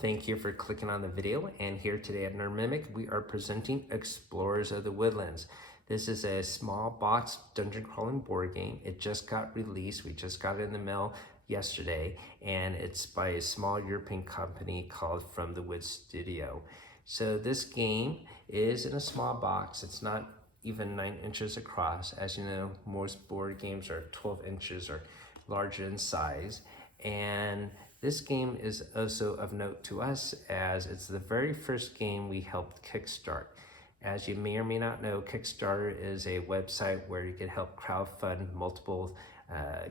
Thank you for clicking on the video, and here today at Nerd Mimic, we are presenting Explorers of the Woodlands. This is a small box dungeon crawling board game. It just got released. We just got it in the mail yesterday, and it's by a small European company called From the Wood Studio. So this game is in a small box. It's not even 9 inches across. As you know, most board games are 12 inches or larger in size. And this game is also of note to us as it's the very first game we helped kickstart. As you may or may not know, Kickstarter is a website where you can help crowdfund multiple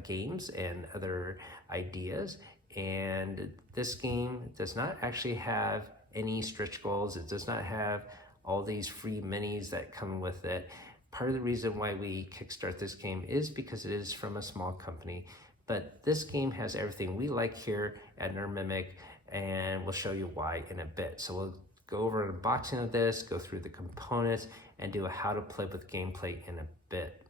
games and other ideas. And this game does not actually have any stretch goals. It does not have all these free minis that come with it. Part of the reason why we kickstart this game is because it is from a small company. But this game has everything we like here at Nerd Mimic, and we'll show you why in a bit. So we'll go over an unboxing of this, go through the components, and do a how to play with gameplay in a bit.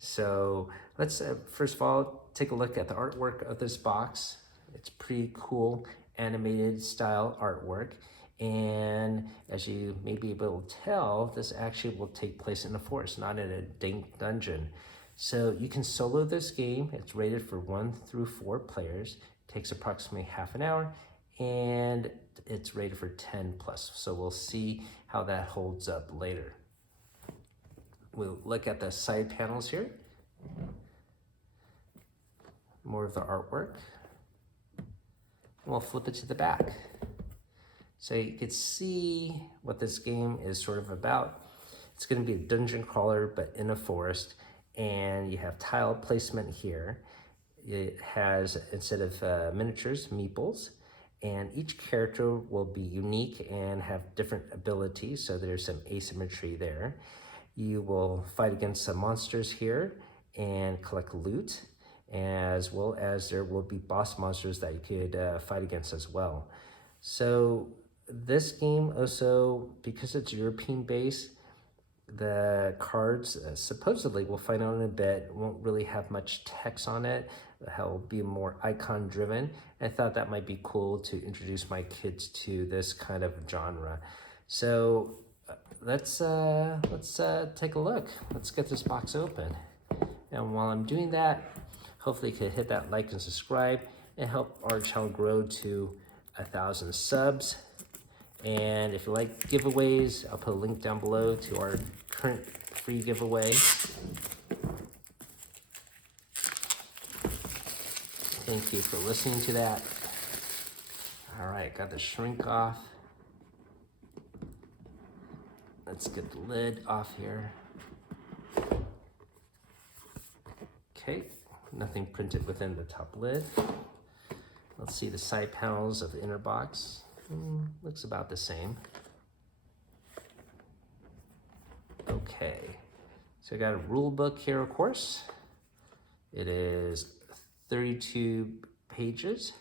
So let's first of all take a look at the artwork of this box. It's pretty cool animated style artwork. And as you may be able to tell, this actually will take place in a forest, not in a dungeon. So you can solo this game. It's rated for 1 through 4 players. It takes approximately half an hour, and it's rated for 10 plus. So we'll see how that holds up later. We'll look at the side panels here. More of the artwork. We'll flip it to the back. So you can see what this game is sort of about. It's going to be a dungeon crawler, but in a forest. And you have tile placement here. It has, instead of miniatures, meeples. And each character will be unique and have different abilities, so there's some asymmetry there. You will fight against some monsters here and collect loot, as well as there will be boss monsters that you could fight against as well. So this game also, because it's European based, the cards supposedly, we'll find out in a bit, won't really have much text on it. It'll be more icon driven. I thought that might be cool to introduce my kids to this kind of genre. So let's take a look. Let's get this box open. And while I'm doing that, hopefully you can hit that like and subscribe and help our channel grow to 1,000 subs. And if you like giveaways, I'll put a link down below to our current free giveaway. Thank you for listening to that. All right, got the shrink off. Let's get the lid off here. Okay, nothing printed within the top lid. Let's see the side panels of the inner box. Looks about the same. Okay, so I got a rule book here, of course. It is 32 pages.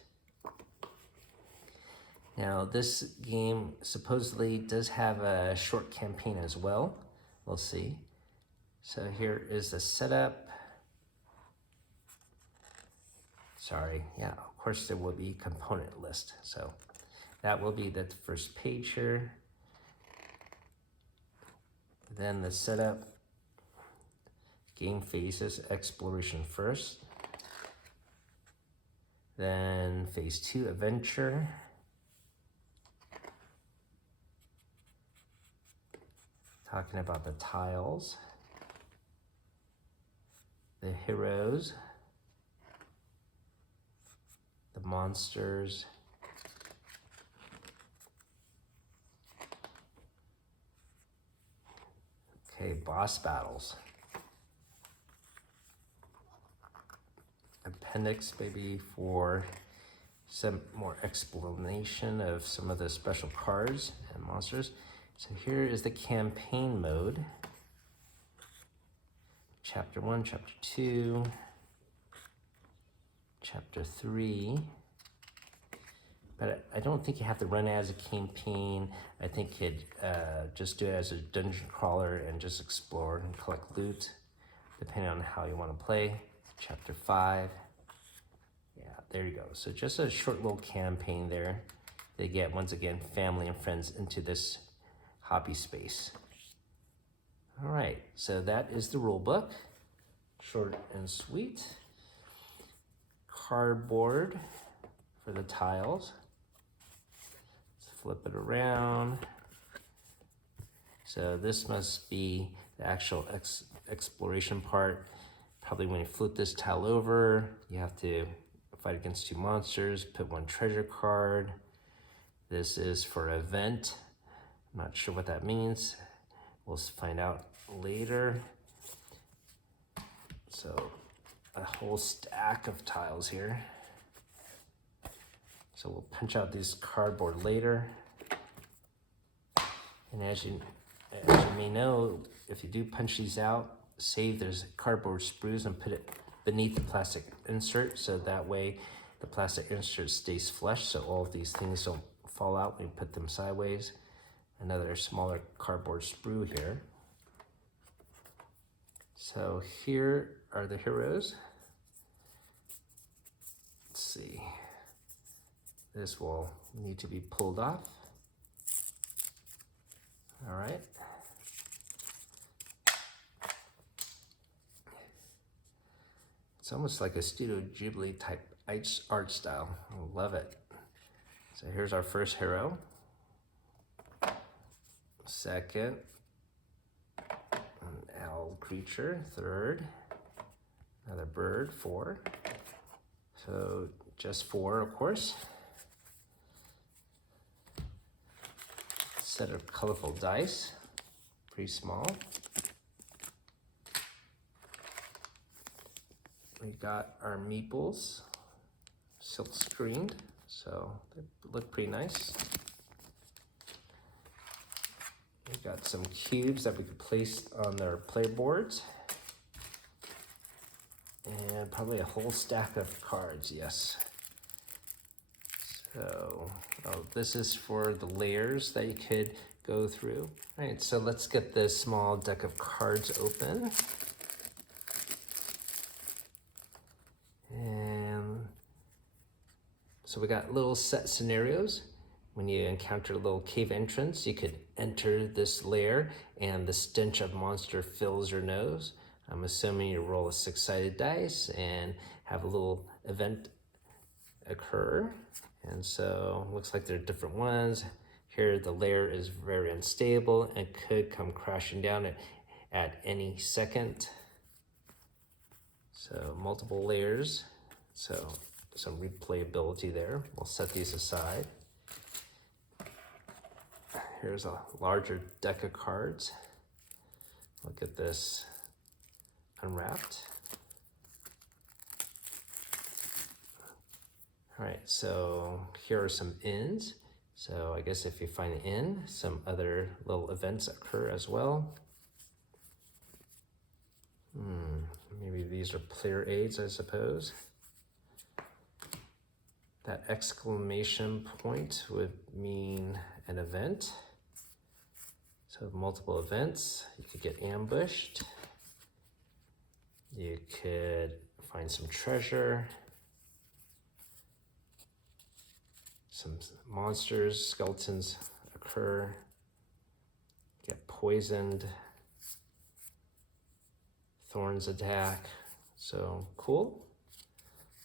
Now this game supposedly does have a short campaign as well. We'll see. So here is the setup. Sorry, yeah, of course there will be component list. So that will be the first page here. Then the setup, game phases, exploration first. Then phase 2, adventure. Talking about the tiles, the heroes, the monsters, okay, boss battles. Appendix maybe for some more explanation of some of the special cards and monsters. So here is the campaign mode. Chapter 1, Chapter 2, Chapter 3. But I don't think you have to run it as a campaign. I think you'd just do it as a dungeon crawler and just explore and collect loot, depending on how you want to play. Chapter 5. Yeah, there you go. So just a short little campaign there. they get, once again, family and friends into this hobby space. All right, so that is the rule book. Short and sweet. Cardboard for the tiles. Let's flip it around. So this must be the actual exploration part. Probably when you flip this tile over, you have to fight against 2 monsters, put 1 treasure card. This is for an event. I'm not sure what that means. We'll find out later. So a whole stack of tiles here. So we'll punch out these cardboard later. And as you may know, if you do punch these out, save those cardboard sprues and put it beneath the plastic insert, so that way the plastic insert stays flush, so all of these things don't fall out when you put them sideways. Another smaller cardboard sprue here. So here are the heroes. Let's see. This will need to be pulled off. All right. It's almost like a Studio Ghibli type art style. I love it. So here's our first hero. Second, an owl creature. Third, another bird. 4. So just 4, of course. Set of colorful dice, pretty small. We got our meeples, silk screened, so they look pretty nice. We got some cubes that we could place on their player boards. And probably a whole stack of cards, yes. So, this is for the layers that you could go through. All right, so let's get this small deck of cards open. And so we got little set scenarios. When you encounter a little cave entrance, you could enter this lair and the stench of monster fills your nose. I'm assuming you roll a 6-sided dice and have a little event occur. And so looks like there are different ones. Here the layer is very unstable and could come crashing down at any second. So multiple layers, so some replayability there. We'll set these aside. Here's a larger deck of cards. Look at this unwrapped. All right, so here are some inns. So I guess if you find an inn, some other little events occur as well. Maybe these are player aids, I suppose. That exclamation point would mean an event. So multiple events. You could get ambushed. You could find some treasure. Some monsters, skeletons occur. Get poisoned. Thorns attack. So cool.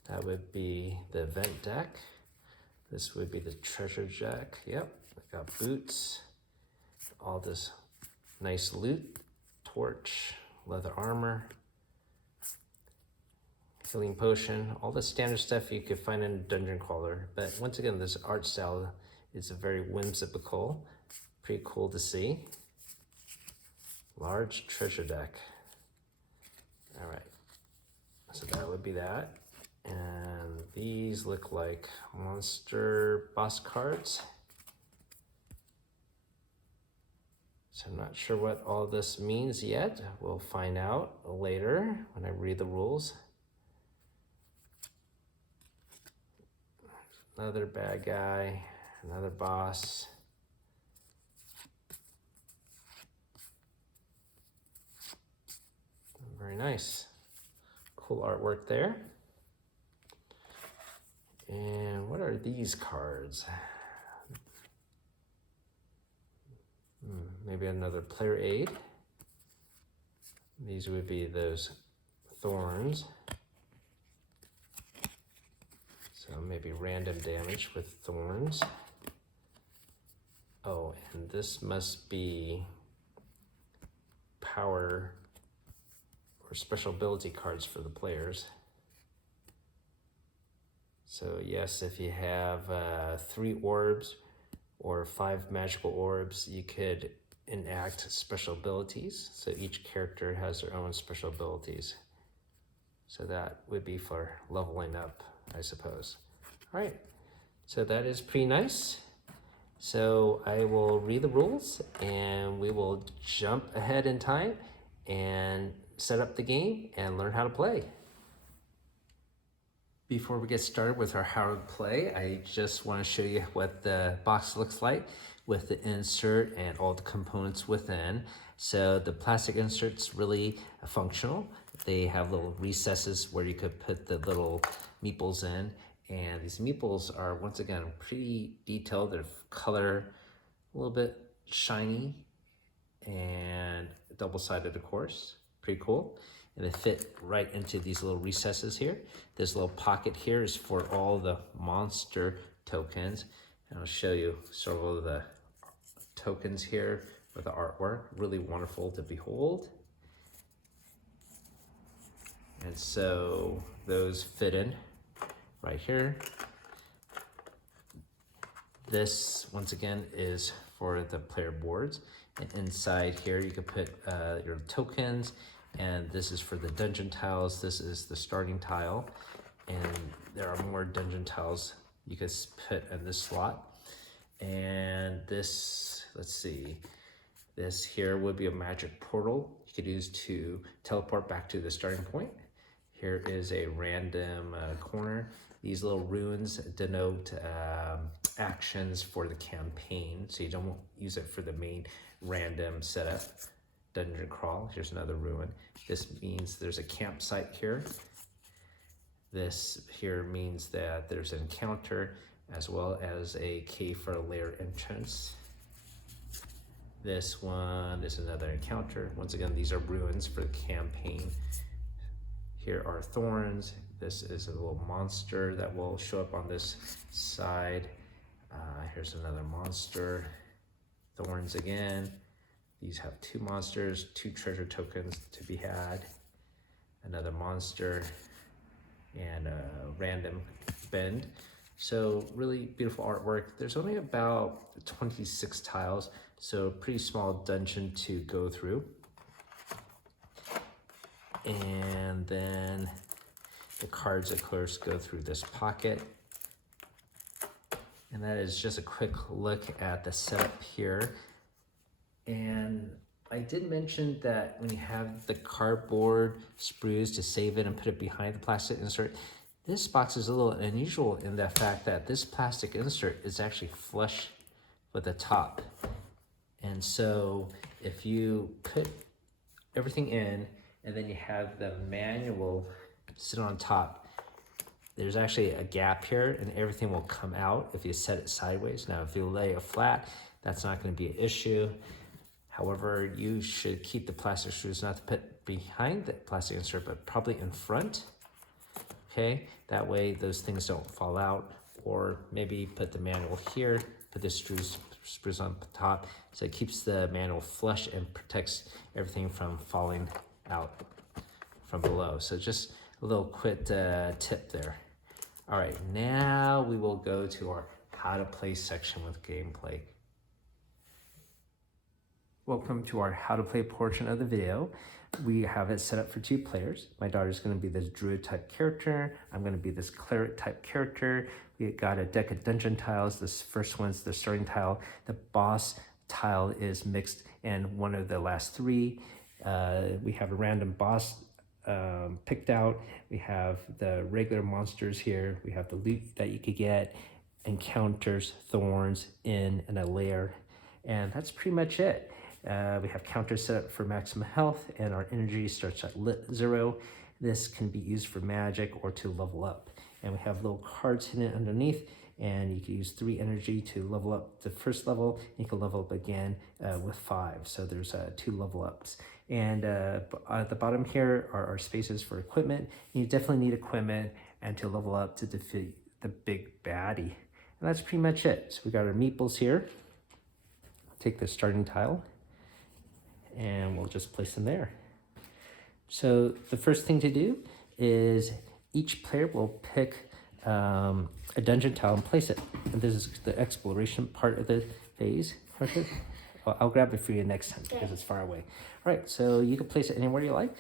That would be the event deck. This would be the treasure deck. Yep, I got boots. All this nice loot. Torch, leather armor, healing potion, all the standard stuff you could find in a dungeon crawler. But once again, this art style is very whimsical. Pretty cool to see. Large treasure deck. All right, so that would be that. And these look like monster boss cards. So I'm not sure what all this means yet. We'll find out later when I read the rules. Another bad guy, another boss. Very nice. Cool artwork there. And what are these cards? maybe another player aid. These would be those thorns. So maybe random damage with thorns. Oh, and this must be power or special ability cards for the players. So yes, if you have 3 orbs or 5 magical orbs, you could enact special abilities. So each character has their own special abilities. So that would be for leveling up, I suppose. All right, so that is pretty nice. So I will read the rules and we will jump ahead in time and set up the game and learn how to play. Before we get started with our how to play, I just want to show you what the box looks like with the insert and all the components within. So the plastic insert's really functional. They have little recesses where you could put the little meeples in. And these meeples are, once again, pretty detailed. They're color, a little bit shiny, and double-sided, of course. Pretty cool. And they fit right into these little recesses here. This little pocket here is for all the monster tokens. And I'll show you several of the tokens here with the artwork. Really wonderful to behold. And so those fit in right here. This, once again, is for the player boards. And inside here, you can put your tokens. And this is for the dungeon tiles. This is the starting tile. And there are more dungeon tiles you could put in this slot. And this, let's see, this here would be a magic portal you could use to teleport back to the starting point. Here is a random corner. These little runes denote actions for the campaign, so you don't use it for the main random setup. Dungeon crawl, here's another ruin. This means there's a campsite here. This here means that there's an encounter as well as a cave for a lair entrance. This one is another encounter. Once again, these are ruins for the campaign. Here are thorns. This is a little monster that will show up on this side. Here's another monster. Thorns again. These have 2 monsters, 2 treasure tokens to be had. Another monster and a random bend. So really beautiful artwork. There's only about 26 tiles, so pretty small dungeon to go through. And then the cards, of course, go through this pocket. And that is just a quick look at the setup here. And I did mention that when you have the cardboard sprues to save it and put it behind the plastic insert, this box is a little unusual in the fact that this plastic insert is actually flush with the top. And so if you put everything in and then you have the manual sit on top, there's actually a gap here and everything will come out if you set it sideways. Now, if you lay it flat, that's not going to be an issue. However, you should keep the plastic screws not to put behind the plastic insert, but probably in front. Okay, that way those things don't fall out. Or maybe put the manual here, put the sprues on top, so it keeps the manual flush and protects everything from falling out from below. So just a little quick tip there. All right, now we will go to our how to play section with gameplay. Welcome to our how to play portion of the video. We have it set up for 2 players. My daughter's going to be this druid type character. I'm going to be this cleric type character. We got a deck of dungeon tiles. This first one's the starting tile. The boss tile is mixed in one of the last 3. We have a random boss picked out. We have the regular monsters here. We have the loot that you could get, encounters, thorns, in, and a lair. And that's pretty much it. We have counters set up for maximum health, and our energy starts at 0. This can be used for magic or to level up. And we have little cards hidden underneath. and you can use 3 energy to level up the first level. You can level up again with 5. So there's 2 level ups. And at the bottom here are our spaces for equipment. You definitely need equipment and to level up to defeat the big baddie. And that's pretty much it. So we got our meeples here. Take the starting tile and we'll just place them there. So the first thing to do is each player will pick a dungeon tile and place it. And this is the exploration part of the phase. Well, I'll grab it for you next time because it's far away. All right, so you can place it anywhere you like.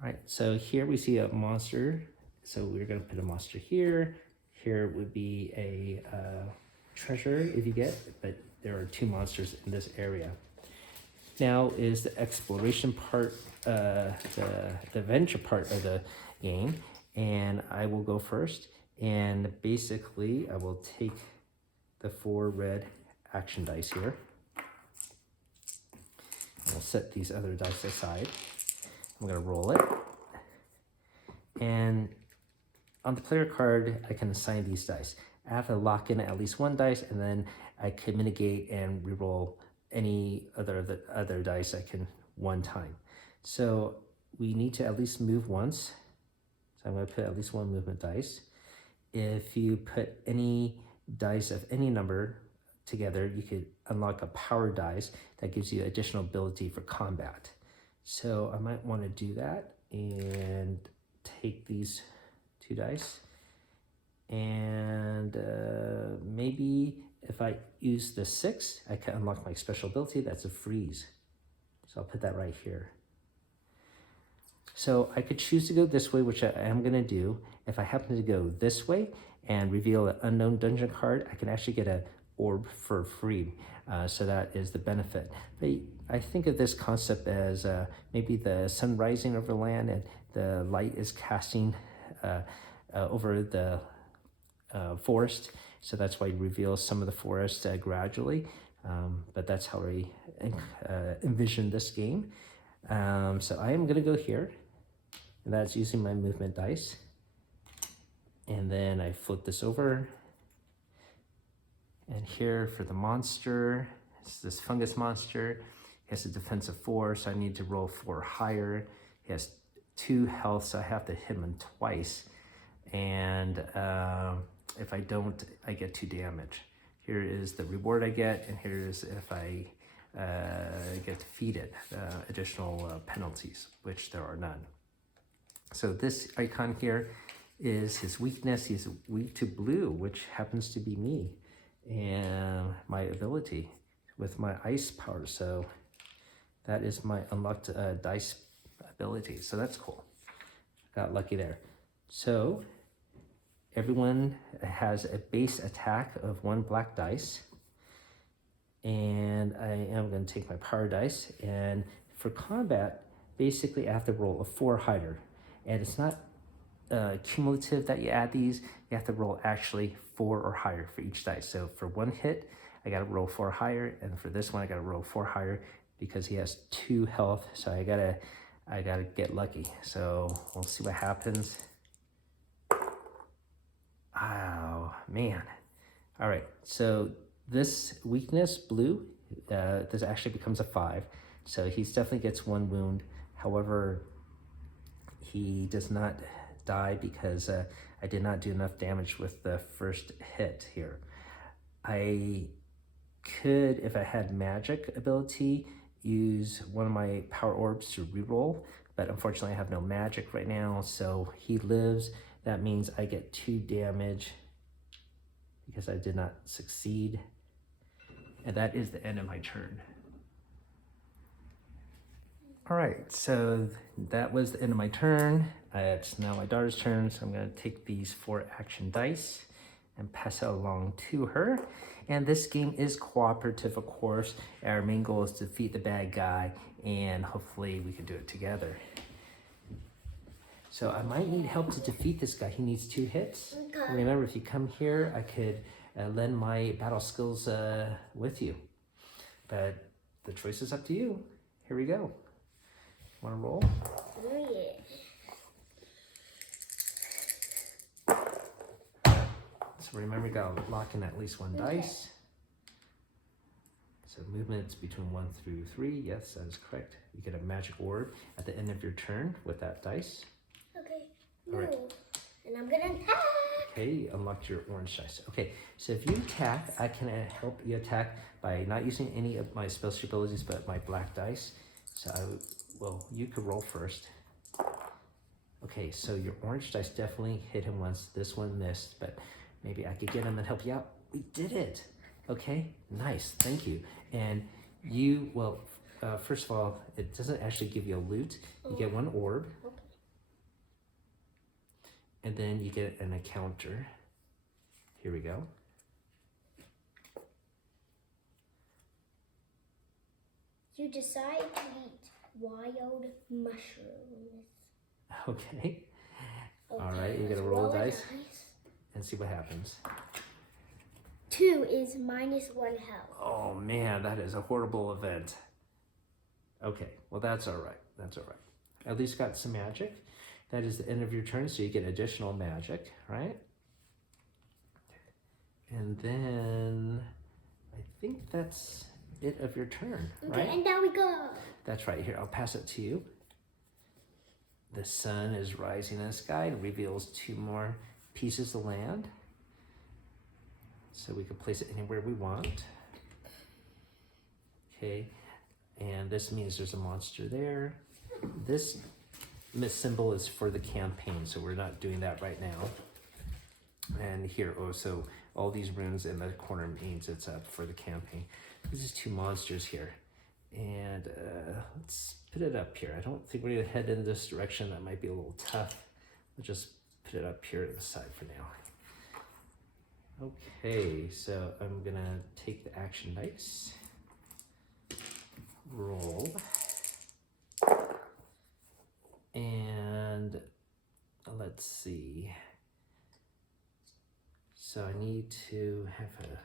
All right, so here we see a monster. So we're gonna put a monster here. Here would be a treasure if you get, but there are 2 monsters in this area. Now is the exploration part, the adventure part of the game, and I will go first. And basically, I will take the 4 red action dice here. I'll set these other dice aside. I'm gonna roll it. And on the player card, I can assign these dice. I have to lock in at least 1 dice, and then I can mitigate and reroll any other dice I can 1 time. So we need to at least move once. So I'm gonna put at least 1 movement dice. If you put any dice of any number together, you could unlock a power dice that gives you additional ability for combat. So I might want to do that and take these 2 dice. And maybe if I use the 6, I can unlock my special ability. That's a freeze. So I'll put that right here. So I could choose to go this way, which I am going to do. If I happen to go this way and reveal an unknown dungeon card, I can actually get an orb for free. So that is the benefit. But I think of this concept as maybe the sun rising over land and the light is casting over the forest. So that's why you reveal some of the forest gradually. But that's how I envision this game. So I am going to go here. And that's using my movement dice. And then I flip this over. And here for the monster, it's this fungus monster. He has a defense of 4, so I need to roll 4 higher. He has 2 health, so I have to hit him twice. And if I don't, I get 2 damage. Here is the reward I get, and here is if I get defeated, additional penalties, which there are none. So this icon here is his weakness. He's weak to blue, which happens to be me, and my ability with my ice power. So that is my unlocked dice ability. So that's cool. Got lucky there. So everyone has a base attack of 1 black dice. And I am going to take my power dice. And for combat, basically I have to roll a 4 higher. And it's not cumulative that you add these. You have to roll actually 4 or higher for each dice. So for 1 hit, I got to roll 4 higher. And for this one, I got to roll 4 higher because he has 2 health. So I gotta get lucky. So we'll see what happens. Oh, man. All right, so this weakness, blue, this actually becomes a 5. So he definitely gets 1 wound. However, he does not die because I did not do enough damage with the first hit here. I could, if I had magic ability, use one of my power orbs to reroll, but unfortunately I have no magic right now, so he lives. That means I get 2 damage because I did not succeed. And that is the end of my turn. All right, so that was the end of my turn. It's now my daughter's turn, so I'm gonna take these 4 action dice and pass it along to her. And this game is cooperative, of course. Our main goal is to defeat the bad guy, and hopefully we can do it together. So I might need help to defeat this guy. He needs 2 hits. Okay. Remember, if you come here, I could lend my battle skills with you. But the choice is up to you. Here we go. Want to roll? Yes. remember you gotta lock in at least one dice. So movements between 1 through 3. Yes, that is correct. You get a magic orb at the end of your turn with that dice. Okay. All right. And I'm gonna attack. Okay, you unlocked your orange dice. Okay, so if you attack, I can help you attack by not using any of my special abilities, but my black dice. So well, you could roll first. Okay, so your orange dice definitely hit him once. This one missed, but maybe I could get him and help you out. We did it. Okay, nice, thank you. And you, well, first of all, it doesn't actually give you a loot. You get one orb. Okay. And then you get an encounter. Here we go. You decide to eat wild mushrooms. Okay. All right, you're gonna roll dice and see what happens. 2 is -1 health. Oh man, that is a horrible event. Okay, well that's all right. That's all right. At least got some magic. That is the end of your turn, so you get additional magic, right? And then I think that's it of your turn, right? Okay, and now we go. That's right. Here, I'll pass it to you. The sun is rising in the sky and reveals 2 more pieces of land. So we can place it anywhere we want. Okay, and this means there's a monster there. This symbol is for the campaign, so we're not doing that right now. And here, so all these runes in the corner means it's up for the campaign. This is 2 monsters here. And let's put it up here. I don't think we're gonna head in this direction. That might be a little tough. We'll just put it up here to the side for now. Okay, so I'm gonna take the action dice, roll, and let's see. So I need to have a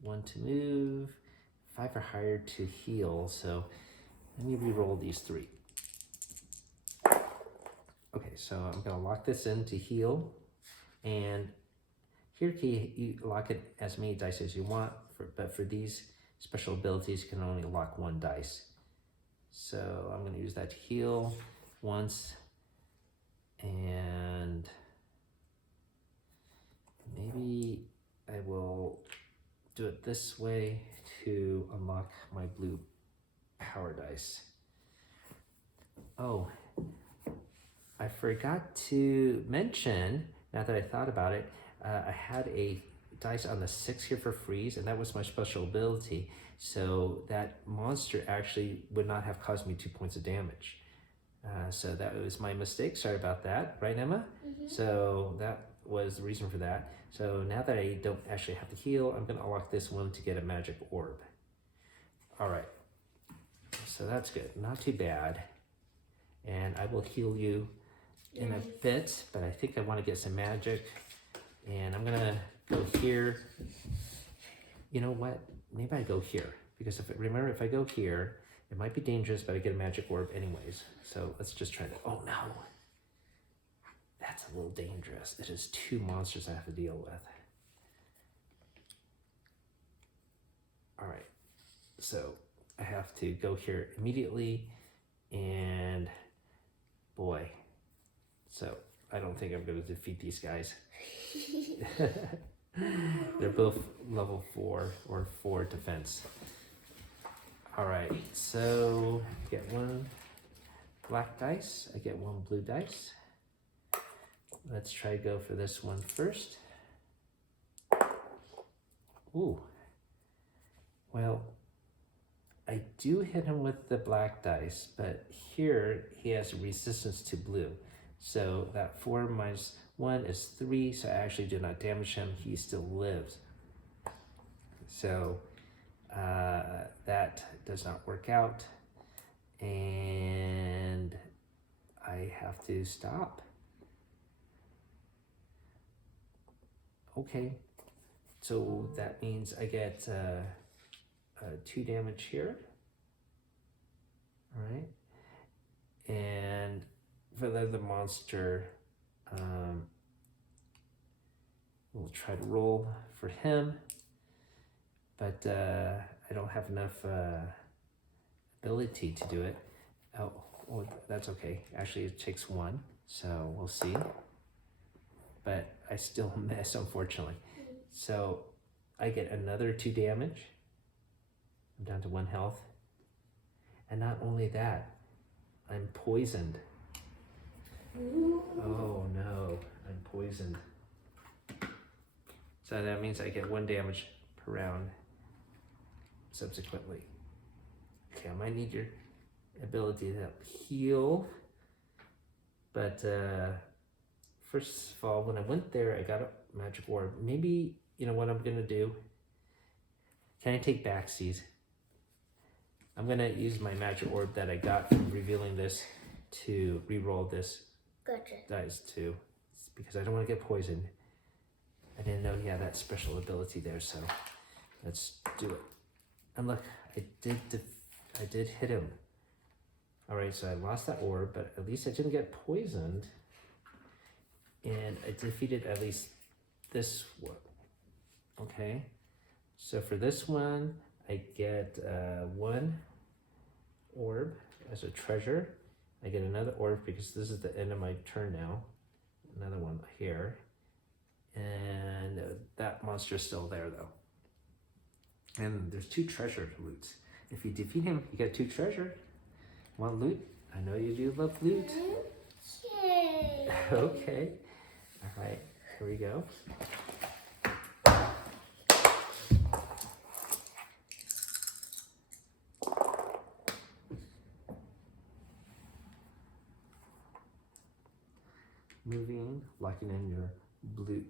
1 to move, 5 or higher to heal. So let me re-roll these 3. Okay, so I'm gonna lock this in to heal, and here you lock it as many dice as you want, but for these special abilities, you can only lock 1 dice. So I'm gonna use that to heal once, and maybe I will do it this way to unlock my blue power dice. Oh, I forgot to mention, now that I thought about it, I had a dice on the 6 here for freeze, and that was my special ability. So that monster actually would not have caused me 2 points of damage. So that was my mistake. Sorry about that, right, Emma? Mm-hmm. So that was the reason for that. So now that I don't actually have to heal, I'm gonna unlock this one to get a magic orb. All right, so that's good, not too bad. And I will heal you in a bit, but I think I wanna get some magic. And I'm gonna go here. You know what? Maybe I go here, because remember, if I go here, it might be dangerous, but I get a magic orb anyways. So let's just try to, oh no. That's a little dangerous. It is 2 monsters I have to deal with. All right, so I have to go here immediately, and boy, so I don't think I'm gonna defeat these guys. They're both level 4 or 4 defense. All right, so get 1 black dice. I get 1 blue dice. Let's try to go for this one first. Ooh. Well, I do hit him with the black dice, but here he has resistance to blue. So that 4 minus 1 is 3, so I actually do not damage him. He still lives. So that does not work out, and I have to stop. Okay, so that means I get 2 damage here. All right, and for the other monster, We'll try to roll for him, but I don't have enough ability to do it. Oh, well, that's okay. Actually, it takes 1, so we'll see. But I still miss, unfortunately. So I get another 2 damage. I'm down to 1 health. And not only that, I'm poisoned. Oh no, I'm poisoned. So that means I get 1 damage per round subsequently. Okay, I might need your ability to heal. But first of all, when I went there, I got a magic orb. Maybe, you know what I'm gonna do? Can I take backsies? I'm gonna use my magic orb that I got from revealing this to re-roll this dice too, because I don't want to get poisoned. I didn't know he had that special ability there, so let's do it. And look, I did hit him. All right, so I lost that orb, but at least I didn't get poisoned, and I defeated at least this one. Okay, so for this one, I get 1 orb as a treasure. I get another orb because this is the end of my turn now. Another one here. And that monster's still there though. And there's 2 treasure loots. If you defeat him, you get 2 treasure. Want loot? I know you do love loot. Yay! Okay. All right, here we go. Moving, locking in your blue,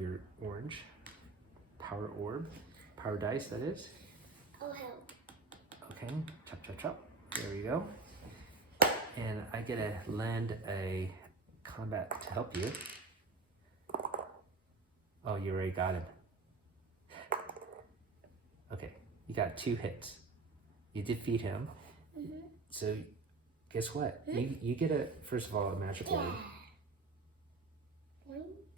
your orange power orb, power dice that is. I'll help. Okay, chop, chop, chop. There we go. And I get to lend a combat to help you. Oh, you already got him. Okay, you got 2 hits. You defeat him. So guess what? You get first of all, a magic orb.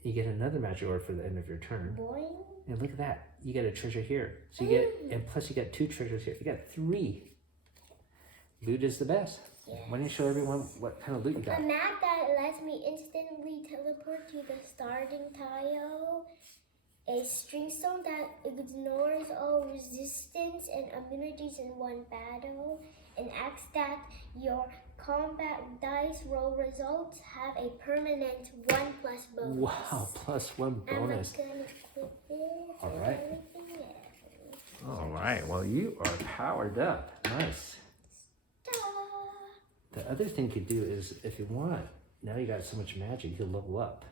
You get another magic orb for the end of your turn. Boing. And look at that. You get a treasure here. So you get, and plus you get 2 treasures here. You got 3. Loot is the best. Yes. Why don't you show everyone what kind of loot you got? A map that lets me instantly teleport to the starting tile. A string stone that ignores all resistance and immunities in one battle. An axe that your combat dice roll results have a permanent 1+ bonus. Wow, +1 bonus. I'm gonna equip it. All right. Everything else. All right. Well, you are powered up. Nice. Ta-da. The other thing you could do is, if you want, now you got so much magic, you can level up.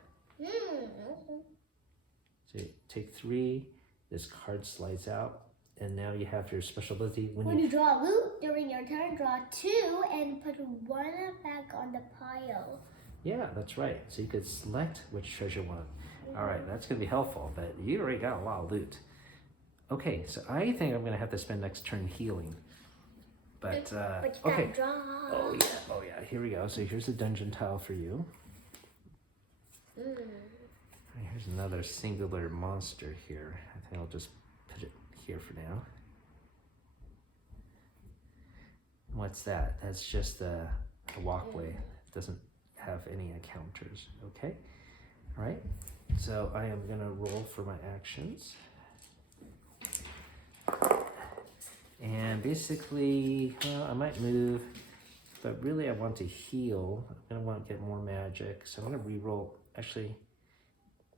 So you take 3, this card slides out, and now you have your special ability. When you draw loot during your turn, draw 2 and put 1 back on the pile. Yeah, that's right. So you could select which treasure one. All right, that's gonna be helpful, but you already got a lot of loot. Okay, so I think I'm gonna have to spend next turn healing. But you okay. gotta draw. Oh yeah, here we go. So here's a dungeon tile for you. Here's another singular monster here. I think I'll just put it here for now. What's that? That's just a walkway. It doesn't have any encounters. Okay. All right. So I am gonna roll for my actions. And basically, I might move, but really I want to heal. I'm gonna want to get more magic. So I'm gonna re-roll. Actually,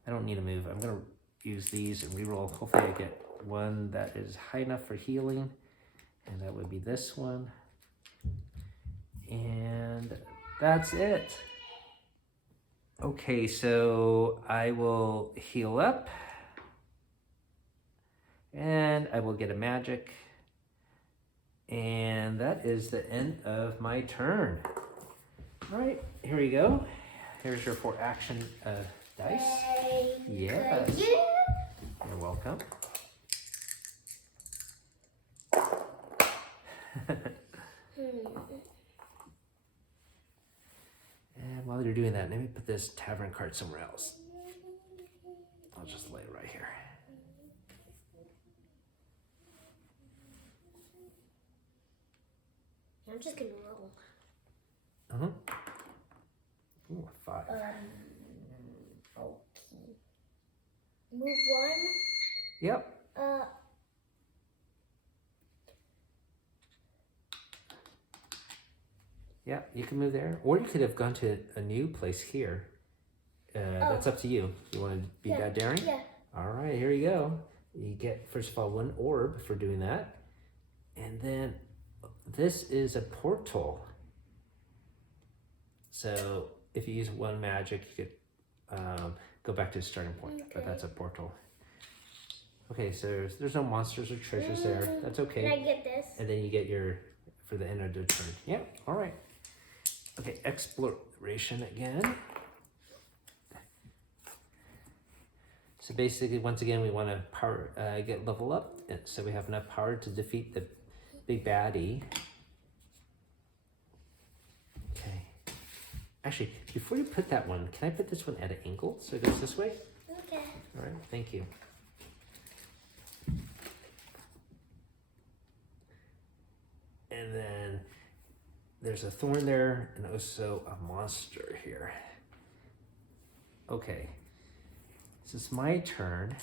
I don't need to move. I'm gonna use these and re-roll. Hopefully I get one that is high enough for healing. And that would be this one. And that's it. Okay, so I will heal up. And I will get a magic. And that is the end of my turn. All right, here we go. Here's your 4 action dice. Yes. You're welcome. And while you're doing that, let me put this tavern card somewhere else. I'll just lay it right here. I'm just gonna roll. Ooh, 5. Okay. Move 1. Yep. Yeah, you can move there, or you could have gone to a new place here. That's up to you. You want to be that daring? Yeah. All right, here you go. You get, first of all, 1 orb for doing that. And then this is a portal. So if you use 1 magic, you could go back to the starting point. But that's a portal. Okay, so there's no monsters or treasures there. That's okay. Can I get this? And then you get your, for the end of the turn. Yeah, all right. Okay, exploration again. So basically, once again, we want to power get level up, so we have enough power to defeat the big baddie. Okay. Actually, before you put that one, can I put this one at an angle so it goes this way? Okay. All right, thank you. And then there's a thorn there, and also a monster here. Okay. So it's my turn.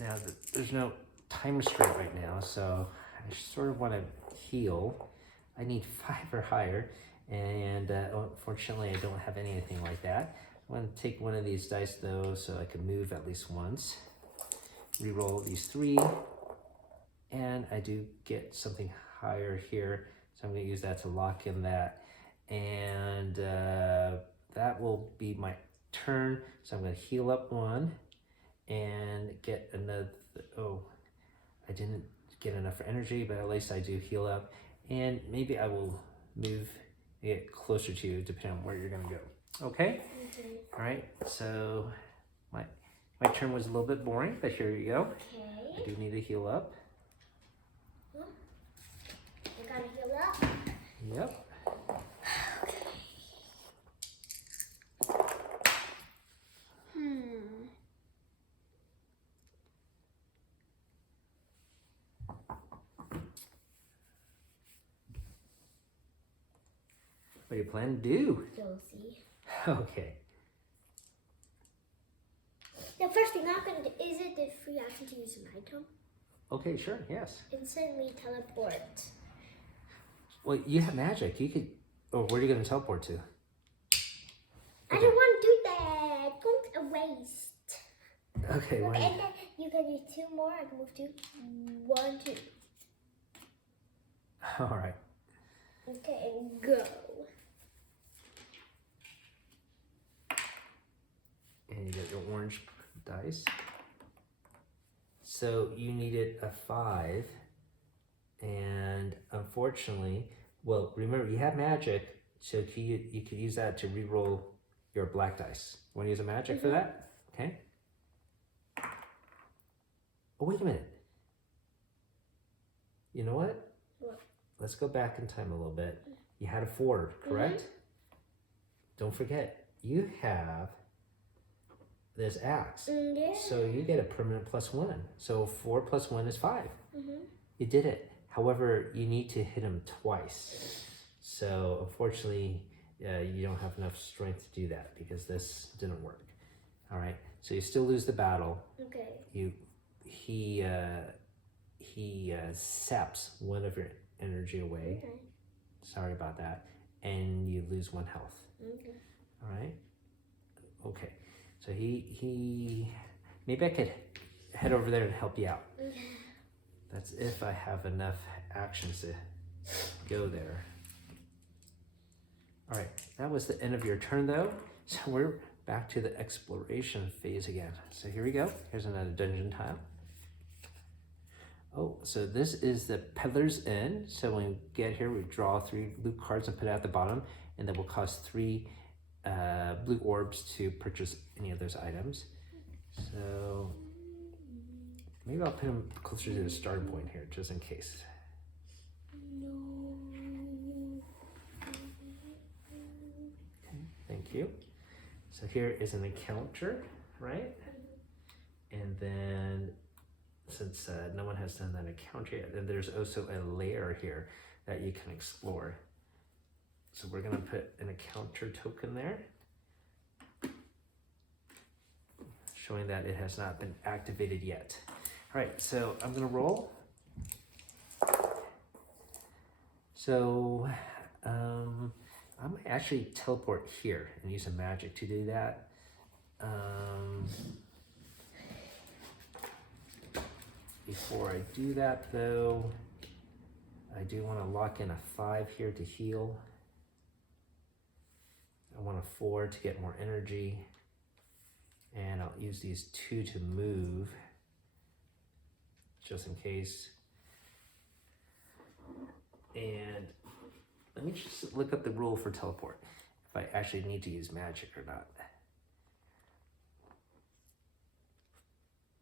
Now, there's no time restraint right now, so I sort of want to heal. I need 5 or higher, and unfortunately, I don't have anything like that. I'm going to take one of these dice, though, so I can move at least once. Reroll these 3, and I do get something higher here, so I'm going to use that to lock in that. And that will be my turn, so I'm going to heal up 1 and get another. Oh, I didn't get enough for energy, but at least I do heal up, and maybe I will move it closer to you depending on where you're going to go. Okay? All right, so my turn was a little bit boring, but here you go. Okay. I do need to heal up. I gotta heal up. Yep. What do you plan to do? You'll see. Okay. The first thing I'm gonna do, is it the free option to use an item? Okay, sure, yes. Instantly teleport. Well, you have magic. You could. Oh, where are you going to teleport to? I don't want to do that. Don't waste. Okay, Look, why? and then you can use 2 more. I can move 2. 1, 2. All right. Okay, and go. And you get your orange dice. So you needed a 5. And unfortunately, well, remember, you have magic. So you could use that to re-roll your black dice. Want to use a magic for that? Okay. Oh, wait a minute. You know what? What? Let's go back in time a little bit. You had a 4, correct? Don't forget, you have this axe. Yeah. So you get a permanent +1. So 4 + 1 is 5. You did it. However, you need to hit him twice. So unfortunately, you don't have enough strength to do that because this didn't work. All right. So you still lose the battle. Okay. He saps 1 of your energy away. Okay. Sorry about that. And you lose 1 health. Okay. All right. Okay. So he maybe I could head over there and help you out. That's if I have enough actions to go there. All right, that was the end of your turn though. So we're back to the exploration phase again. So here we go. Here's another dungeon tile. Oh, so this is the Peddler's Inn. So when we get here, we draw 3 loot cards and put it at the bottom, and that will cost 3 blue orbs to purchase any of those items. So maybe I'll put them closer to the starting point here, just in case. Okay, thank you. So here is an encounter, right? And then since no one has done that encounter yet, then there's also a layer here that you can explore. So we're gonna put an encounter token there, showing that it has not been activated yet. All right, so I'm gonna roll. So I might actually teleport here and use a magic to do that. Before I do that though, I do want to lock in a 5 here to heal. I want a 4 to get more energy. And I'll use these 2 to move, just in case. And let me just look up the rule for teleport, if I actually need to use magic or not.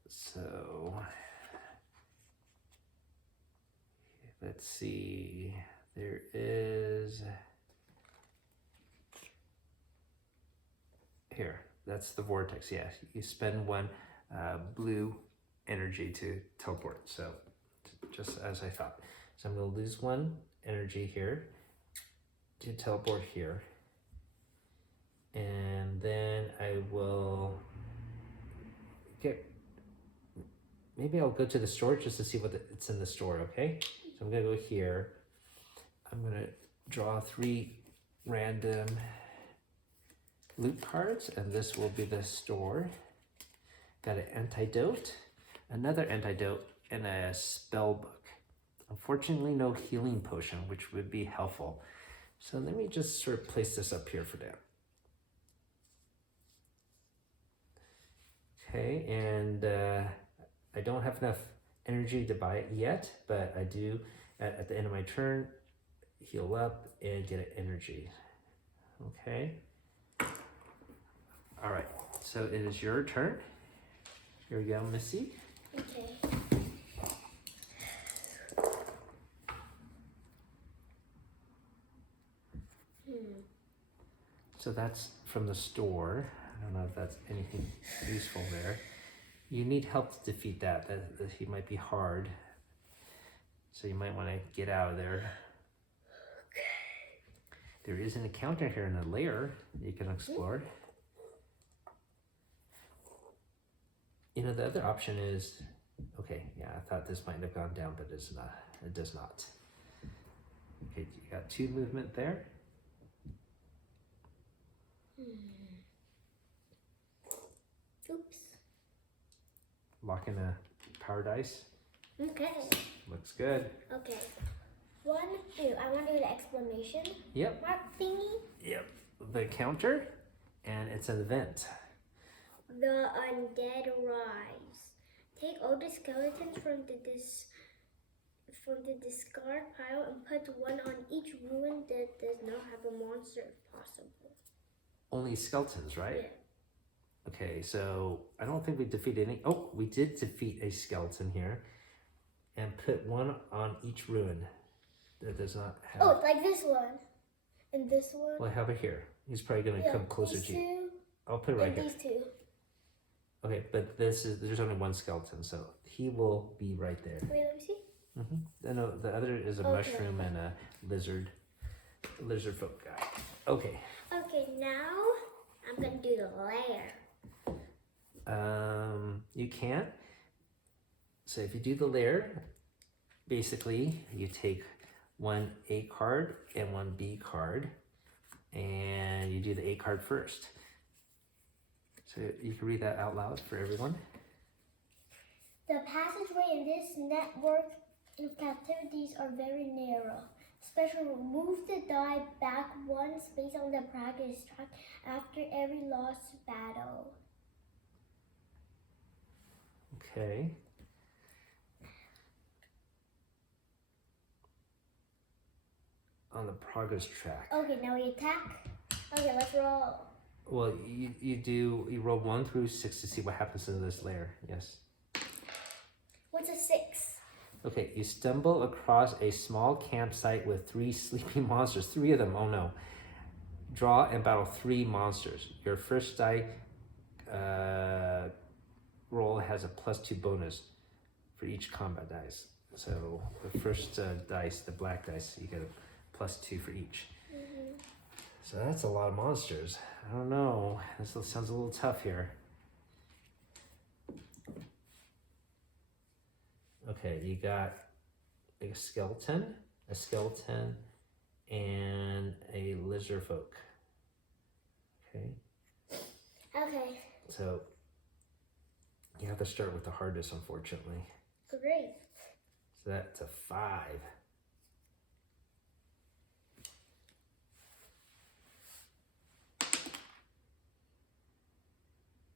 So let's see, there is, here, that's the vortex, yes. You spend 1 blue energy to teleport, so just as I thought. So I'm gonna lose 1 energy here to teleport here. And then I will maybe I'll go to the store just to see what it's in the store, okay? So I'm gonna go here. I'm gonna draw 3 random loot cards, and this will be the store. Got an antidote, another antidote, and a spell book. Unfortunately, no healing potion, which would be helpful. So let me just sort of place this up here for now. Okay, and I don't have enough energy to buy it yet, but I do, at the end of my turn, heal up and get an energy. Okay. All right, so it is your turn. Here we go, Missy. Okay. So that's from the store. I don't know if that's anything useful there. You need help to defeat that. He might be hard. So you might want to get out of there. Okay. There is an encounter here in a lair you can explore. You know, the other option is, okay, yeah, I thought this might have gone down, but it's not. It does not. Okay, you got 2 movement there. Oops. Lock in a paradise. Okay. Looks good. Okay. 1, 2. I want to do the exclamation Yep. mark thingy. Yep. The counter, and it's an event. The undead rise. Take all the skeletons from the discard pile and put 1 on each ruin that does not have a monster if possible. Only skeletons, right? Yeah. Okay, so I don't think we defeated any. Oh, we did defeat a skeleton here, and put 1 on each ruin that does not have. Oh, like this one, and this one. Well, how about here? He's probably gonna come closer these to you. 2, I'll put it right and here. these 2. Okay, but there's only 1 skeleton, so he will be right there. Wait, let me see. No, the other is a mushroom and a lizard folk guy. Okay. Okay, now I'm gonna do the lair. You can't. So if you do the lair, basically you take 1 A card and 1 B card, and you do the A card first. So you can read that out loud for everyone. The passageway in this network of captivities are very narrow. Especially move the die back 1 space on the progress track after every lost battle. Okay. On the progress track. Okay, now we attack. Okay, let's roll. Well, you roll 1 through 6 to see what happens in this layer. Yes. What's a 6? Okay, you stumble across a small campsite with 3 sleeping monsters. 3 of them, oh no. draw and battle 3 monsters. Your first die roll has a +2 bonus for each combat dice. So the first dice, the black dice, you get a +2 for each. So that's a lot of monsters. I don't know. This sounds a little tough here. Okay, you got a skeleton, and a lizard folk. Okay. Okay. So you have to start with the hardest, unfortunately. Great. So that's a 5.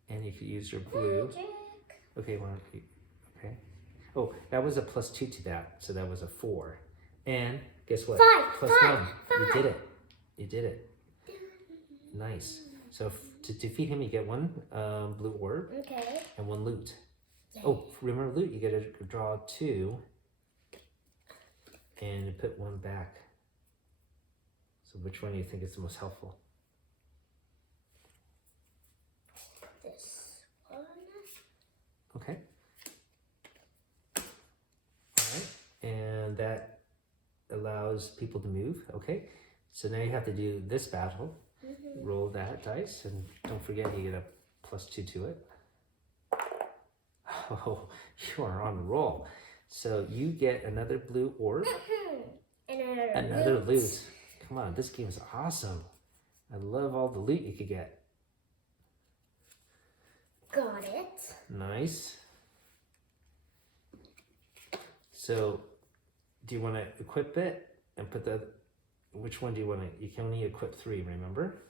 And you could use your blue. Magic. Okay, okay. Oh, that was a +2 to that, so that was a 4. And guess what? 5. +1. You did it. You did it. Nice. So to defeat him, you get 1 blue orb. Okay. And 1 loot. Yay. Oh, remember loot? You get to draw 2 and put 1 back. So which one do you think is the most helpful? This one. Okay. All right. And that allows people to move. Okay. So now you have to do this battle. Roll that dice, and don't forget you get a +2 to it. Oh, you are on a roll. So you get another blue orb. And Another loot. Come on, this game is awesome. I love all the loot you could get. Got it. Nice. So, do you want to equip it and put the? Which one do you want to? You can only equip 3. Remember?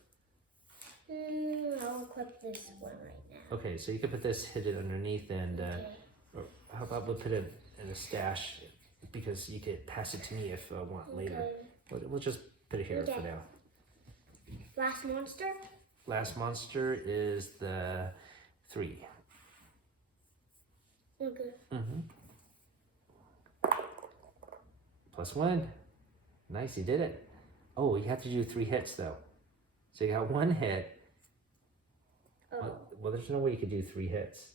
I'll equip this one right now. Okay, so you can put this, hit it underneath, and or how about we'll put it in a stash because you could pass it to me if I want later. We'll just put it here for now. Last monster. Last monster is the 3. Okay. +1. Nice, you did it. Oh, you have to do 3 hits though. So you got 1 hit. Oh. Well, there's no way you could do 3 hits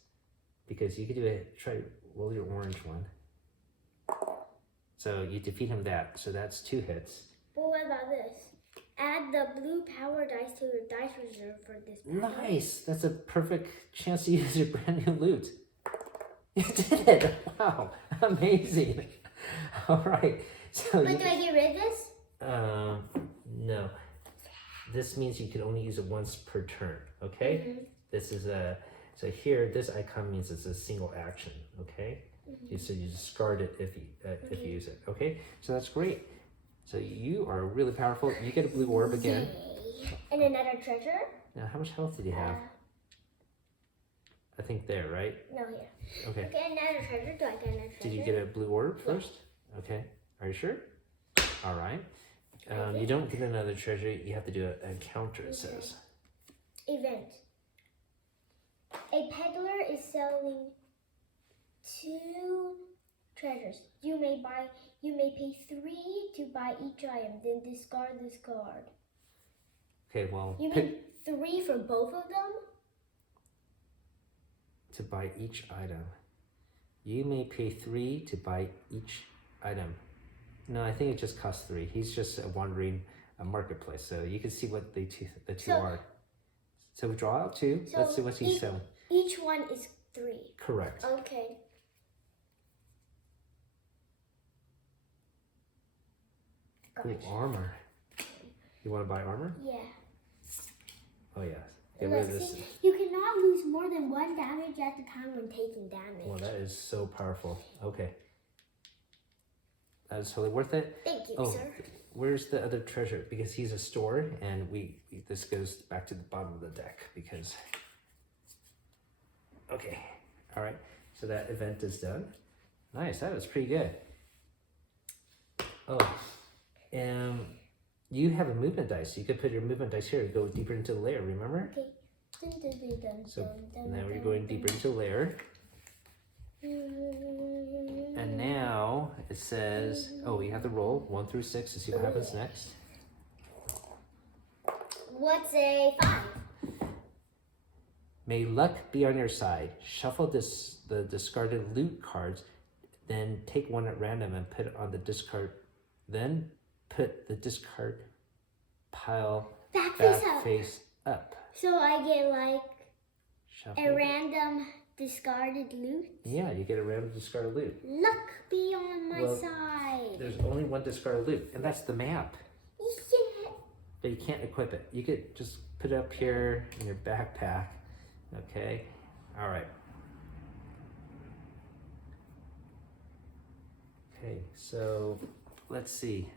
because you could do it. Try roll your orange one. So you defeat him that. So that's 2 hits. But what about this? Add the blue power dice to your dice reserve for this battle. Nice. That's a perfect chance to use your brand new loot. You did it. Wow. Amazing. All right. So But do I get rid of this? No. This means you can only use it once per turn. Okay. This is so here this icon means it's a single action. Okay. So you discard it if you use it. Okay. So that's great. So you are really powerful. You get a blue orb again. Yay. And another treasure? Now, how much health did you have? I think there, right? No, here. Okay. Okay, another treasure. Do I get another treasure? Did you get a blue orb first? Okay. Are you sure? All right. You don't get another treasure. You have to do an encounter, it says. Event. A peddler is selling 2 treasures. You may pay 3 to buy each item, then discard this card. Okay, well, You mean 3 for both of them? to buy each item. You may pay 3 to buy each item. No, I think it just costs 3. He's just wandering a marketplace, so you can see what the two are. So we draw out 2. So Let's see what he's selling. Each one is 3. Correct. Okay. Ooh, armor. You want to buy armor? Yeah. Oh yeah. Get rid of Let's this. see. You cannot lose more than 1 damage at a time when taking damage. Well, that is so powerful. Okay. That is totally worth it. Thank you, Oh, sir. where's the other treasure? Because he's a store, and this goes back to the bottom of the deck because. Okay. All right. So that event is done. Nice. That was pretty good. Oh, you have a movement dice. You could put your movement dice here to go deeper into the layer. Remember? Okay. So now we're going deeper into the layer. And now it says, oh, you have to roll 1 through 6 to see what happens next. What's a 5? May luck be on your side. Shuffle the discarded loot cards, then take one at random and put it on the discard. Then put the discard pile Back face up. So I get like Shuffle a random discarded loot? Yeah, you get a random discarded loot. Luck be on my side. There's only one discarded loot, and that's the map. Yeah. But you can't equip it. You could just put it up here in your backpack. Okay, all right. Okay, so let's see.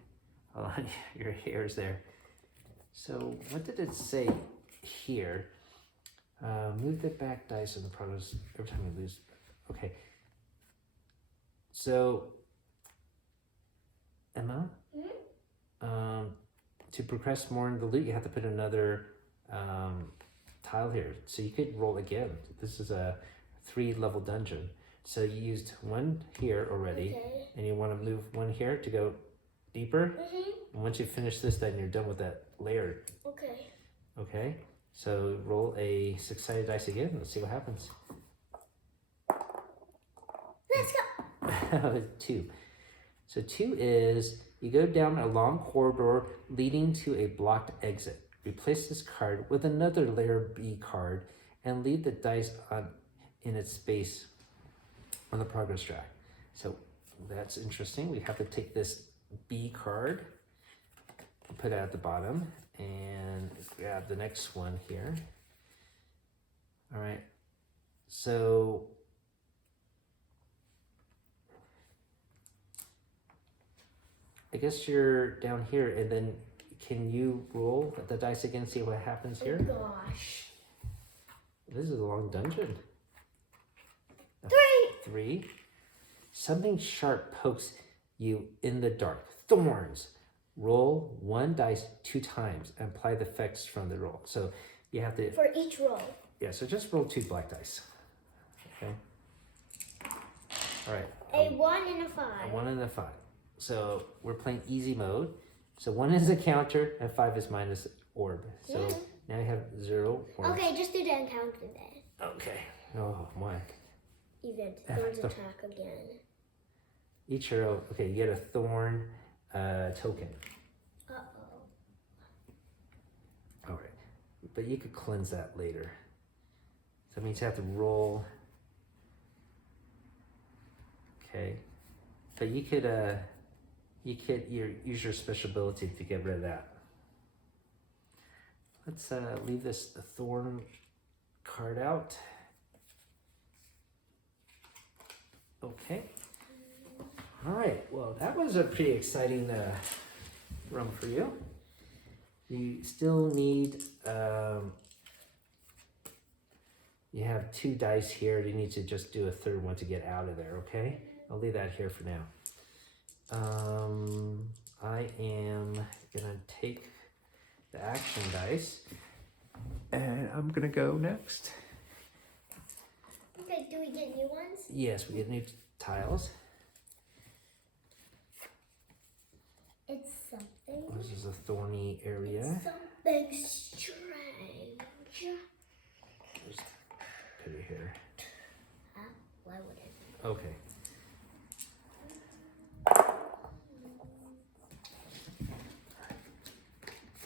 Hold on, your hair's there. So what did it say here? Move the back dice in the progress every time you lose. Okay. So, Emma, to progress more in the loot, you have to put another tile here. So you could roll again. This is a 3-level dungeon. So you used one here already, and you want to move one here to go deeper. And once you finish this, then you're done with that layer. Okay. Okay. So roll a 6-sided dice again. Let's see what happens. Let's go. 2. So 2 is you go down a long corridor leading to a blocked exit. Replace this card with another layer B card and leave the dice in its space on the progress track. So that's interesting. We have to take this B card, put it at the bottom, and grab the next one here. All right. So I guess you're down here, and then can you roll the dice again, see what happens here? Oh gosh. This is a long dungeon. 3. 3. Something sharp pokes you in the dark. Thorns. Roll 1 dice 2 times and apply the effects from the roll. So you have to... For each roll. Yeah, so just roll 2 black dice. Okay. All right. A 1 and a 5. A 1 and a 5. So we're playing easy mode. So 1 is a counter and 5 is minus orb. So now you have 0 orbs. Okay, just do the encounter then. Okay. Oh, my. Event. Thorns attack again. Each hero, okay, you get a thorn token. Uh-oh. All right. But you could cleanse that later. So that means you have to roll. Okay. But you could use your special ability to get rid of that. Let's leave the thorn card out. Okay. All right. Well, that was a pretty exciting run for you. You still need. You have 2 dice here. You need to just do a 3rd one to get out of there. Okay. I'll leave that here for now. I am gonna take the action dice, and I'm gonna go next. Okay, do we get new ones? Yes, we get new tiles. It's something. This is a thorny area. It's something strange. Just put it here. Why would it? Okay.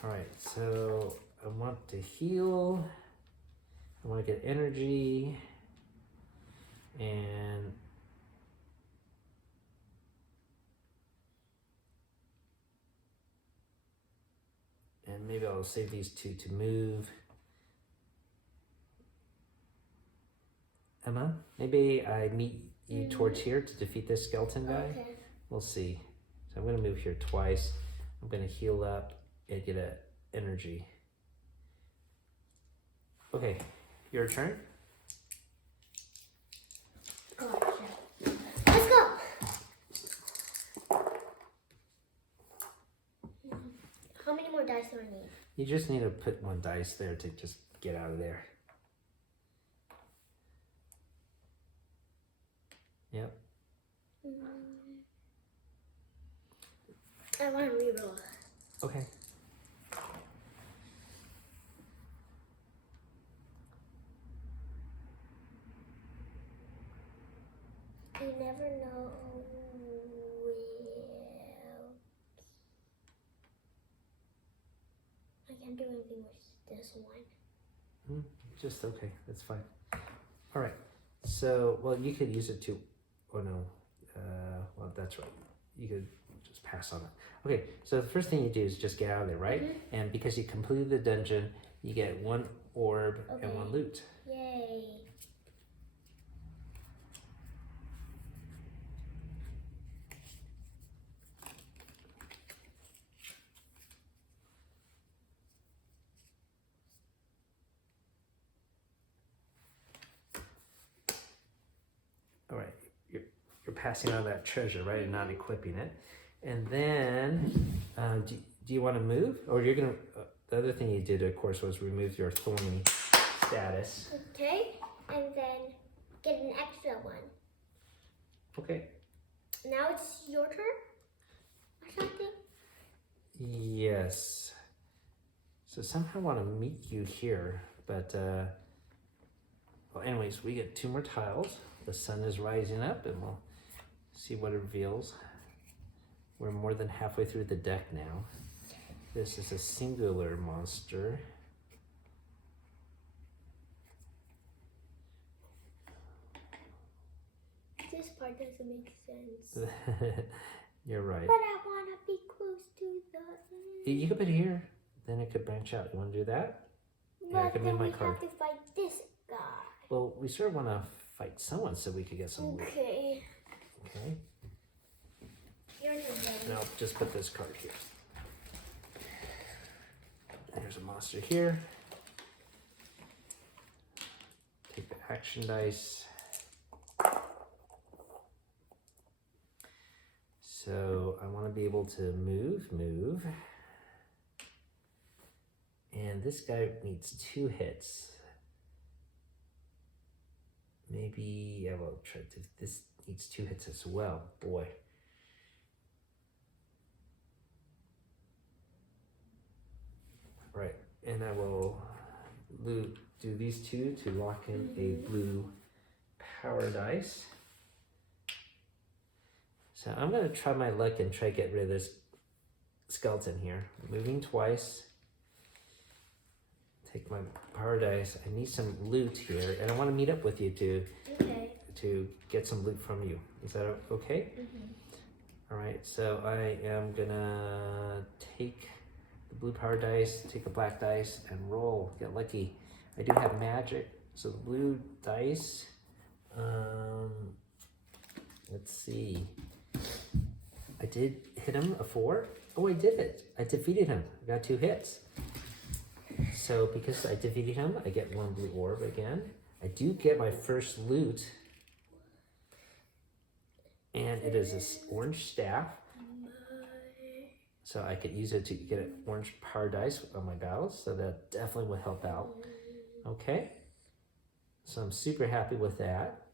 All right, so I want to heal. I want to get energy. And maybe I'll save these 2 to move. Emma, maybe I meet you towards here to defeat this skeleton guy. Okay. We'll see. So I'm gonna move here twice. I'm gonna heal up and get a energy. Okay, your turn. Gotcha. Let's go. How many more dice do I need? You just need to put 1 dice there to just get out of there. Yep. I want to reroll. Okay. You never know. I can't do anything with this one. Just okay, that's fine. All right, so, well, you could use it to, oh no, well, that's right. You could just pass on it. Okay, so the first thing you do is just get out of there, right? And because you completed the dungeon, you get 1 orb and 1 loot. Yay. All right, you're passing on that treasure, right, and not equipping it. And then, do you want to move? Or you're going to, the other thing you did, of course, was remove your thorny status. Okay, and then get an extra one. Okay. Now it's your turn? Or something? Yes. So somehow I want to meet you here, but, well, anyways, we get 2 more tiles. The sun is rising up, and we'll see what it reveals. We're more than halfway through the deck now. This is a singular monster. This part doesn't make sense. You're right. But I want to be close to the... You could put it here, then it could branch out. You want to do that? But I can then move my we card. have to fight this guy. Well, we sort of want to fight someone so we could get some loot. Okay. Okay. Your turn, Daddy. And I'll just put this card here. There's a monster here. Take the action dice. So I want to be able to move. And this guy needs 2 hits. Maybe I will try to, this needs 2 hits as well, boy. Right, and I will do these 2 to lock in a blue power dice. So I'm gonna try my luck and try to get rid of this skeleton here. Moving twice. Take my power dice. I need some loot here, and I want to meet up with you to get some loot from you. Is that okay? All right, so I am gonna take the blue power dice, take a black dice, and roll. Get lucky. I do have magic, so the blue dice. Let's see. I did hit him a 4. Oh, I did it. I defeated him. I got 2 hits. So because I defeated him, I get 1 blue orb again. I do get my first loot. And it is this orange staff. So I could use it to get an orange power dice on my battles. So that definitely would help out. Okay. So I'm super happy with that.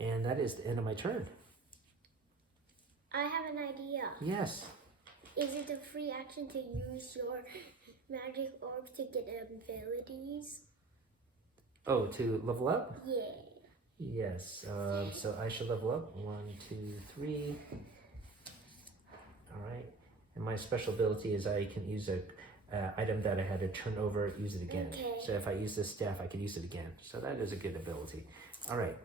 And that is the end of my turn. I have an idea. Yes. Is it a free action to use your magic orbs to get abilities? Oh, to level up? Yeah. Yes. So I should level up. 1, 2, 3. All right. And my special ability is I can use a item that I had to turn over, use it again. Okay. So if I use this staff, I could use it again. So that is a good ability. All right.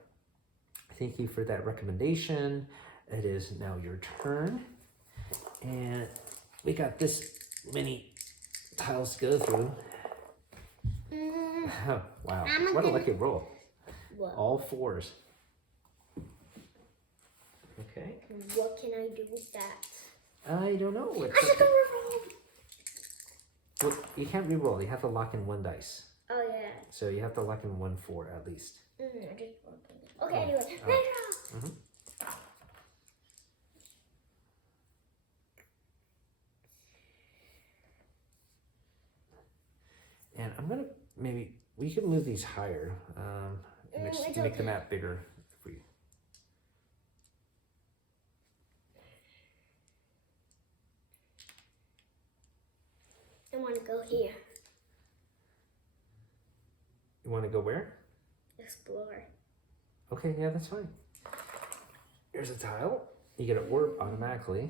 Thank you for that recommendation. It is now your turn. And we got this many tiles to go through. Oh, wow. What a lucky roll. What? All 4s. Okay. What can I do with that? I don't know. I should go reroll. Well, you can't re-roll. You have to lock in 1 dice. Oh yeah. So you have to lock in 1 4 at least. I just rolled something. Okay, anyway. Mm-hmm. And I'm gonna maybe we can move these higher and make the map bigger if we. I want to go here. You want to go where? Explore. Okay, yeah, that's fine. Here's a tile. You get an orb automatically.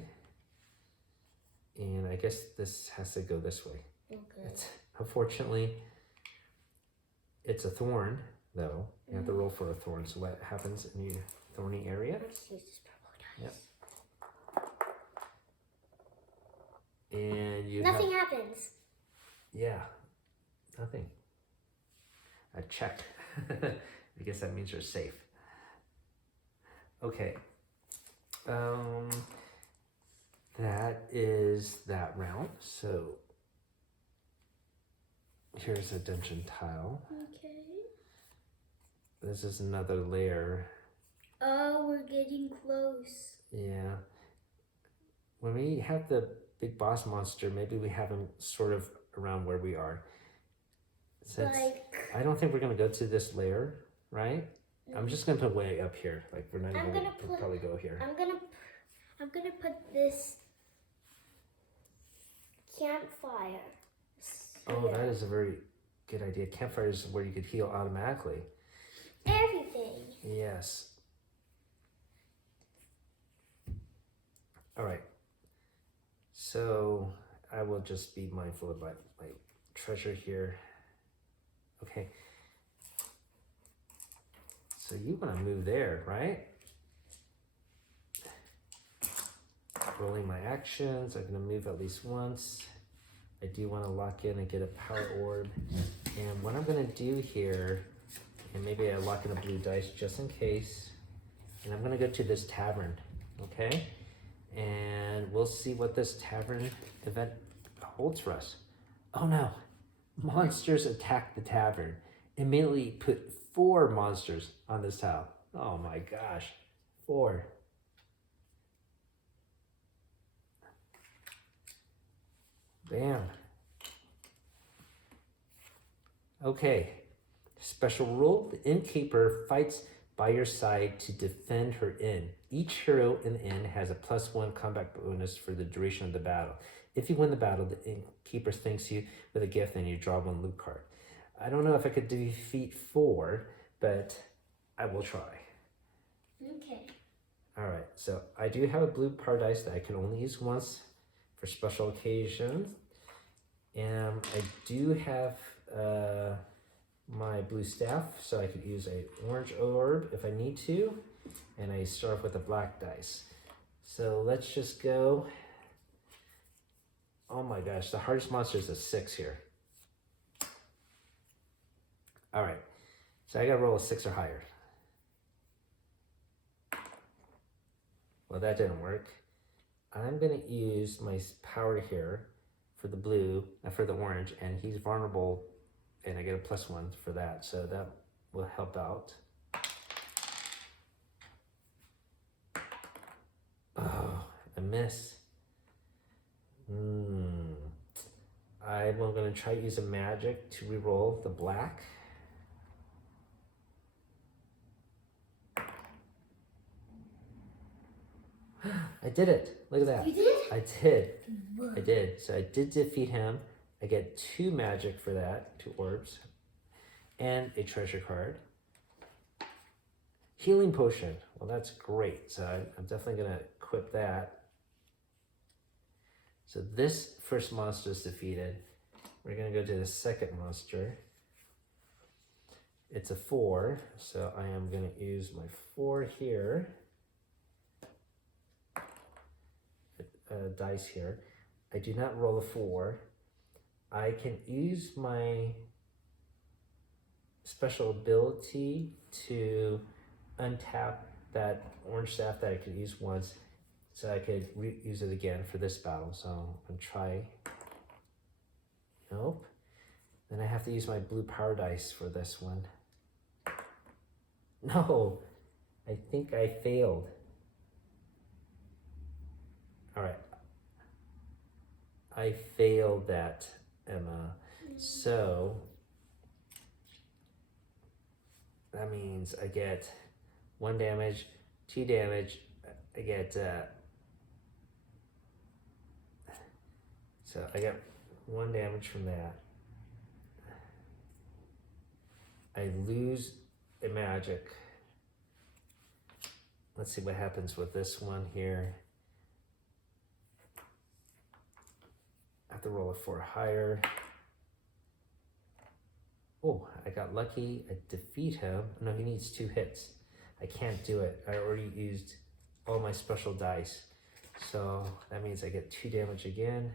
And I guess this has to go this way. Okay. Unfortunately, it's a thorn, though. You have to roll for a thorn. So what happens in your thorny area? Let's use this purple dice. Yep. And you Nothing happens. Yeah, nothing. A check. I guess that means you're safe. Okay. That is that round. So here's a dungeon tile. Okay. This is another layer. Oh, we're getting close. Yeah. When we have the big boss monster, maybe we have him sort of around where we are. Since I don't think we're gonna go to this layer, right? I'm just gonna put way up here. Like we're not even gonna probably go here. I'm gonna put this campfire. Oh, that is a very good idea. Campfire is where you could heal automatically. Everything. Yes. All right. So I will just be mindful of my treasure here. Okay. So you want to move there, right? Rolling my actions. I'm going to move at least once. I do want to lock in and get a power orb. And what I'm going to do here, and maybe I lock in a blue dice just in case. And I'm going to go to this tavern, okay? And we'll see what this tavern event holds for us. Oh no, monsters attacked the tavern. Immediately put 4 monsters on this tile. Oh my gosh, 4. Bam. Okay, special rule, the innkeeper fights by your side to defend her inn. Each hero in the inn has a +1 combat bonus for the duration of the battle. If you win the battle, the innkeeper thanks you with a gift and you draw 1 loot card. I don't know if I could defeat 4, but I will try. Okay. All right, so I do have a blue paradise that I can only use once for special occasions. And I do have my blue staff, so I could use a orange orb if I need to. And I start off with a black dice. So let's just go. Oh my gosh, the hardest monster is a 6 here. All right, so I gotta roll a 6 or higher. Well, that didn't work. I'm gonna use my power here for the blue, for the orange, and he's vulnerable, and I get a +1 for that, so that will help out. Oh, a miss. I'm gonna try to use a magic to reroll the black. I did it. Look at that. You did? I did. I did. So I did defeat him. I get 2 magic for that, 2 orbs, and a treasure card. Healing potion. Well, that's great. So I'm definitely going to equip that. So this first monster is defeated. We're going to go to the second monster. It's a 4. So I am going to use my 4 here. Dice here. I do not roll a 4. I can use my special ability to untap that orange staff that I could use once, so I could use it again for this battle. So I'm gonna try. Nope. Then I have to use my blue power dice for this one. No, I think I failed. All right. I failed that, Emma. So that means I get 1 damage, 2 damage. I get so I get 1 damage from that. I lose a magic. let's see what happens with this one here. I have to roll a 4 higher. Oh, I got lucky. I defeat him. No, he needs 2 hits. I can't do it. I already used all my special dice. So that means I get 2 damage again.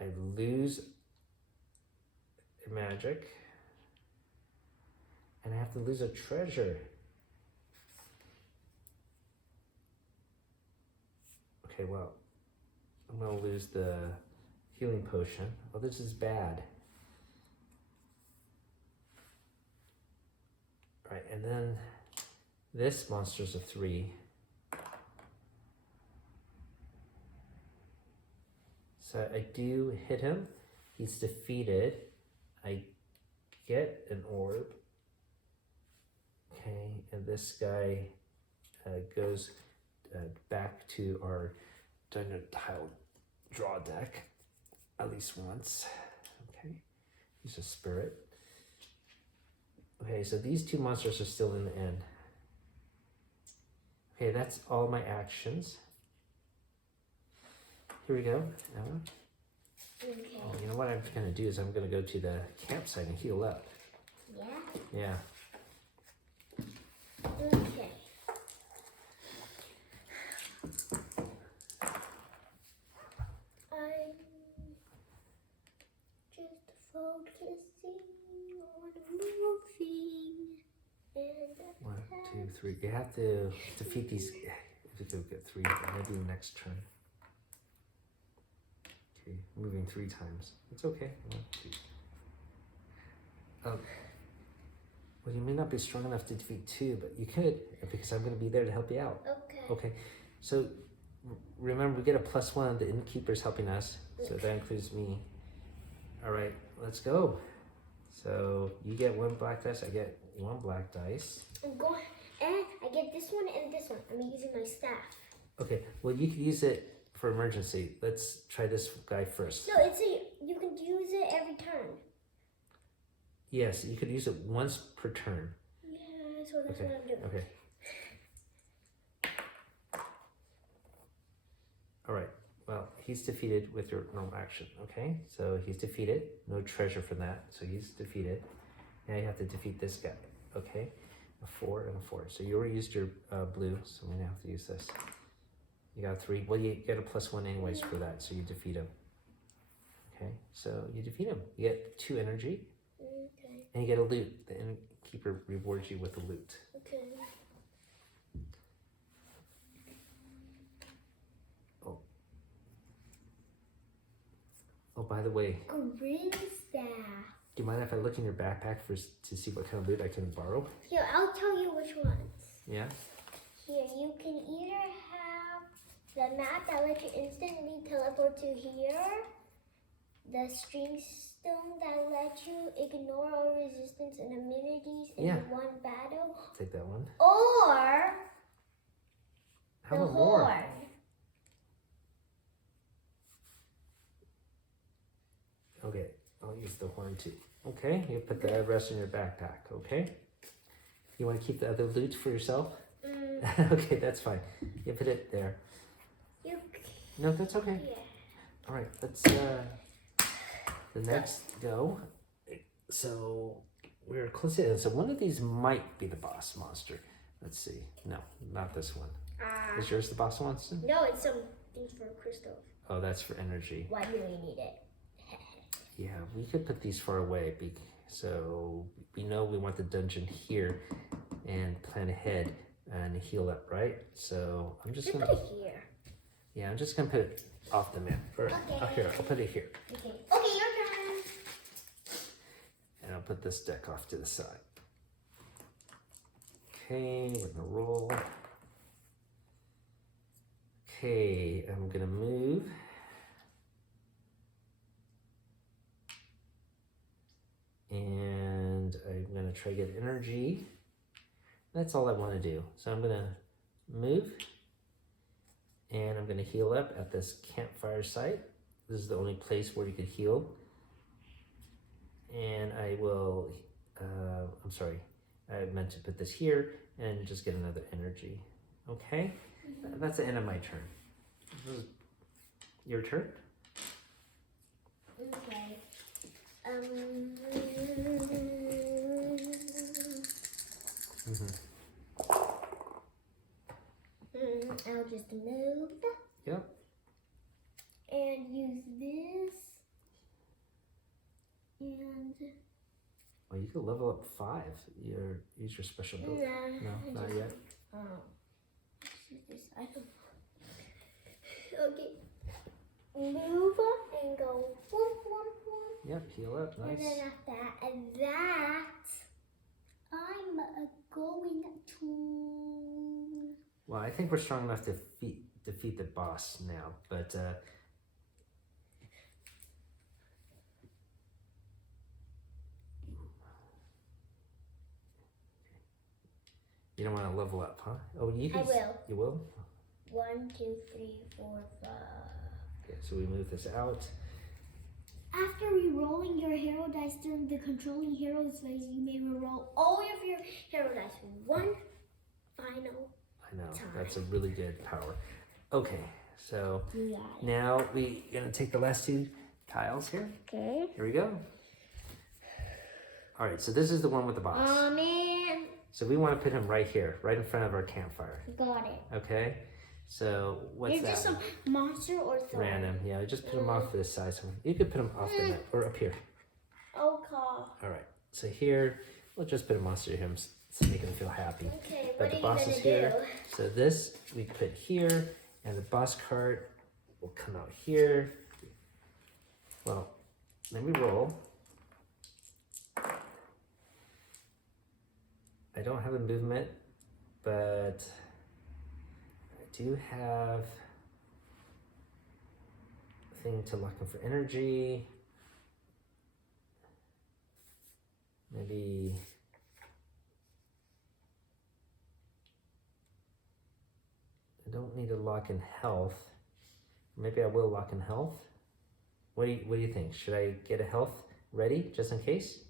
I lose a magic. And I have to lose a treasure. Okay, well, I'm gonna lose the healing potion. Oh, this is bad. All right, and then this monster's a 3. So I do hit him. He's defeated. I get an orb. Okay, and this guy goes back to our dungeon tile draw deck at least once. Okay, he's a spirit. Okay, so these 2 monsters are still in the end. Okay, that's all my actions. Here we go, Emma. Okay. Oh, you know what I'm gonna do is I'm gonna go to the campsite and heal up. Yeah? Yeah. Okay. I'm just focusing on moving and 1, 2, 3. You have to defeat these. If you could get 3, I'm gonna do next turn. Okay, moving 3 times. It's okay. 1, 2. Well, you may not be strong enough to defeat 2, but you could, because I'm going to be there to help you out. Okay. Okay. So remember, we get a +1. The innkeeper's helping us, so that includes me. All right, let's go. So you get 1 black dice. I get 1 black dice. I'm going, and I get this one and this one. I'm using my staff. Okay. Well, you could use it for emergency. Let's try this guy first. No, you can use it every turn. Yes, you could use it once per turn. Yeah, so that's Okay. what I'm doing. Okay. All right. Well, he's defeated with your normal action. Okay. So he's defeated. No treasure for that. So he's defeated. Now you have to defeat this guy. Okay. A 4 and a 4. So you already used your blue. So we're gonna have to use this. You got 3. Well, you get a +1 anyways for that. So you defeat him. Okay. So you defeat him. You get 2 energy. Okay. And you get a loot. The innkeeper rewards you with a loot. Okay. Oh, by the way, Green staff. do you mind if I look in your backpack to see what kind of loot I can borrow? Here, I'll tell you which ones. Yeah? Here, you can either have the map that lets you instantly teleport to here, the string stone that lets you ignore all resistance and immunities in Yeah. 1 battle, Take that one. or How the about more? horn. Okay, I'll use the horn too. Okay, you put the rest in your backpack, okay? You want to keep the other loot for yourself? Okay, that's fine. You put it there. You No, that's okay. yeah. All right, let's the next go. So we're close to it. So one of these might be the boss monster. Let's see. No, not this one. Is yours the boss monster? No, it's some things for crystal. Oh, that's for energy. Why do we need it? Yeah, we could put these far away. So we know we want the dungeon here and plan ahead and heal up, right? So I'm just Just gonna. put it here. Yeah, I'm just gonna put it off the map. Or Okay. here, I'll put it here. Okay. Okay, your turn. And I'll put this deck off to the side. Okay, we're gonna roll. Okay, I'm gonna move. And I'm gonna try to get energy. That's all I wanna do. So I'm gonna move. And I'm gonna heal up at this campfire site. This is the only place where you could heal. And I will I'm sorry, I meant to put this here and just get another energy. Okay, that's the end of my turn. This is your turn. Okay. I'll just move. Yep. And use this. And Well, you could level up 5. Use your special build. No, not yet. This item. Okay. Move up and go whoop, whoop, whoop. Yep, heal up. Nice. And then after that, I'm going to. Well, I think we're strong enough to defeat the boss now, but you don't want to level up, huh? Oh, you can. I will. You will? 1, 2, 3, 4, 5. Okay, so we move this out. After re-rolling your hero dice during the controlling hero's phase, you may re-roll all of your hero dice one final. I know, time. that's a really good power. Okay, so Yeah. now we're gonna take the last 2 tiles here. Okay. Here we go. All right, so this is the one with the boss. Oh man. So we want to put him right here, right in front of our campfire. Got it. Okay, so what's You're that? just a monster or something. Random, yeah. Just put him off to this side. So you could put him off the net or up here. Okay. All right. So here, we'll just put a monster here to make him feel happy. Okay. But What the are you boss gonna is here. do? So this we put here, and the boss card will come out here. Well, let me roll. I don't have a movement, but I do have a thing to lock in for energy. Maybe I don't need to lock in health. Maybe I will lock in health. What do you think? Should I get a health ready just in case?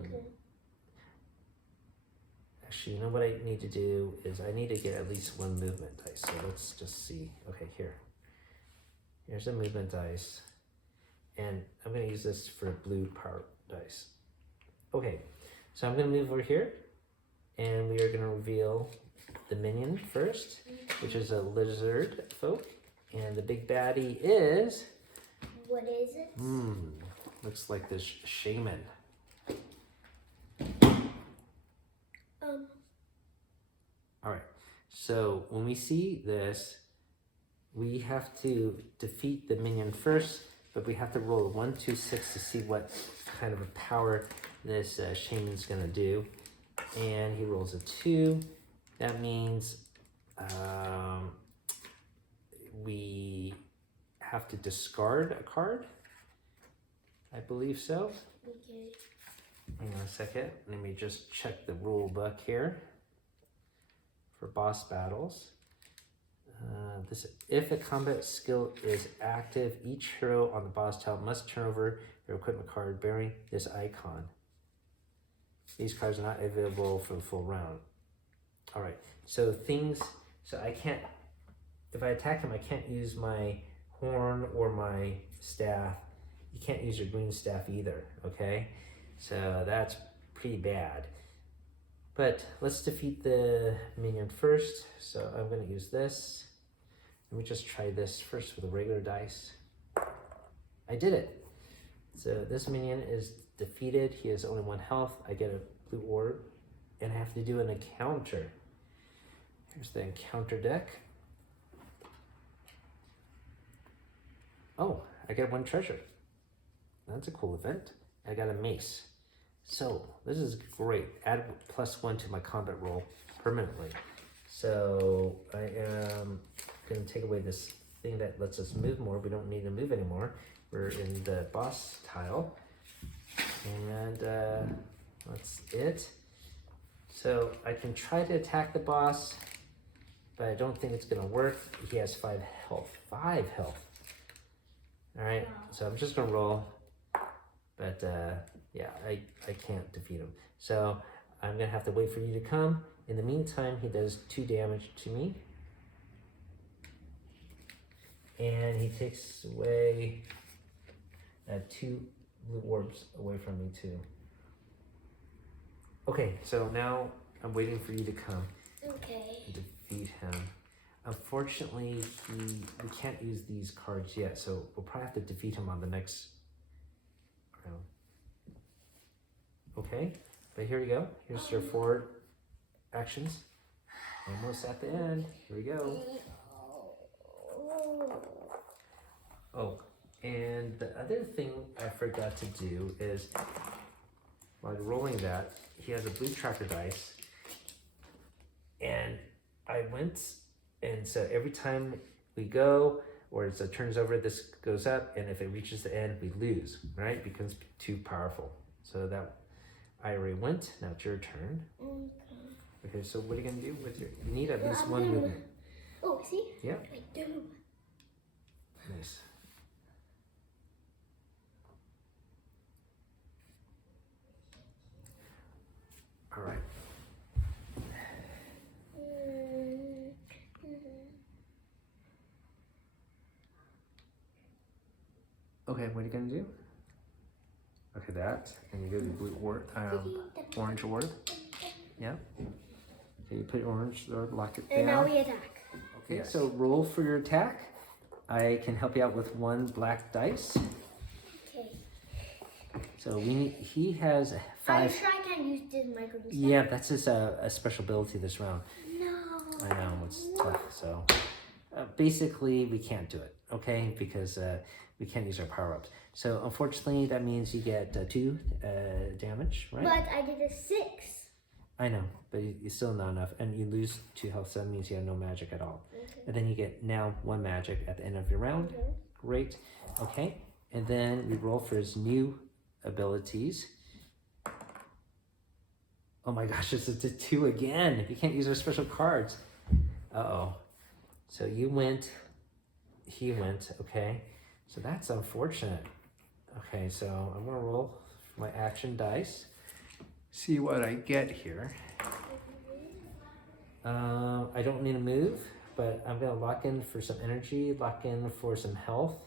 Okay. Actually, you know what I need to do is I need to get at least 1 movement dice. So let's just see. Okay, here. Here's a movement dice. And I'm going to use this for blue power dice. Okay, so I'm going to move over here. And we are going to reveal the minion first, which is a lizard folk. And the big baddie is... What is it? Looks like this shaman. All right, so when we see this, we have to defeat the minion first, but we have to roll a 1, 2, 6 to see what kind of a power this shaman's gonna do. And he rolls a 2. That means we have to discard a card. I believe so. Okay. Hang on a second. Let me just check the rule book here for boss battles. If a combat skill is active, each hero on the boss tile must turn over their equipment card bearing this icon. These cards are not available for the full round. All right, so I can't, if I attack him, I can't use my horn or my staff. You can't use your green staff either, okay? So that's pretty bad. But let's defeat the minion first. So I'm gonna use this. Let me just try this first with a regular dice. I did it. So this minion is defeated. He has only 1 health. I get a blue orb and I have to do an encounter. Here's the encounter deck. Oh, I get 1 treasure. That's a cool event. I got a mace. So this is great. Add +1 to my combat roll permanently. So I am going to take away this thing that lets us move more. We don't need to move anymore. We're in the boss tile. And that's it. So I can try to attack the boss, but I don't think it's going to work. He has 5 health. 5 health. All right, so I'm just going to roll. But yeah, I can't defeat him. So I'm gonna have to wait for you to come. In the meantime, he does 2 damage to me. And he takes away 2 blue orbs away from me too. Okay, so now I'm waiting for you to come. Okay. And defeat him. Unfortunately, we can't use these cards yet, so we'll probably have to defeat him on the next round. Okay, but here we go. Here's your 4 actions. Almost at the end. Here we go. Oh, and the other thing I forgot to do is, while rolling that, he has a blue tracker dice. And I went, and so every time we go, or it's a turns over, this goes up, and if it reaches the end, we lose, right? It becomes too powerful. So that I already went. Now it's your turn. Okay, so what are you gonna do with your? You need at least 1 movement. Oh, see? Yeah. I do. Nice. All right. Okay, what are you gonna do? Okay, that, and you go to the blue or orange orb. Yeah. Okay, you put your orange orb, lock it down. And now we attack. Okay, so roll for your attack. I can help you out with 1 black dice. Okay. So we need. He has 5. Are you sure I can't use this microphone? Yeah, that's just a special ability this round. No. I know it's tough. So basically, we can't do it. Okay, because we can't use our power ups. So unfortunately, that means you get 2 damage, right? But I did a 6. I know, but it's still not enough, and you lose 2 health. So that means you have no magic at all. Okay. And then you get now 1 magic at the end of your round. Okay. Great. Okay, and then we roll for his new abilities. Oh my gosh, it's a 2 again. You can't use our special cards. Uh-oh. So you went, he went, okay. So that's unfortunate. Okay, so I'm gonna roll my action dice. See what I get here. I don't need to move, but I'm gonna lock in for some energy, lock in for some health.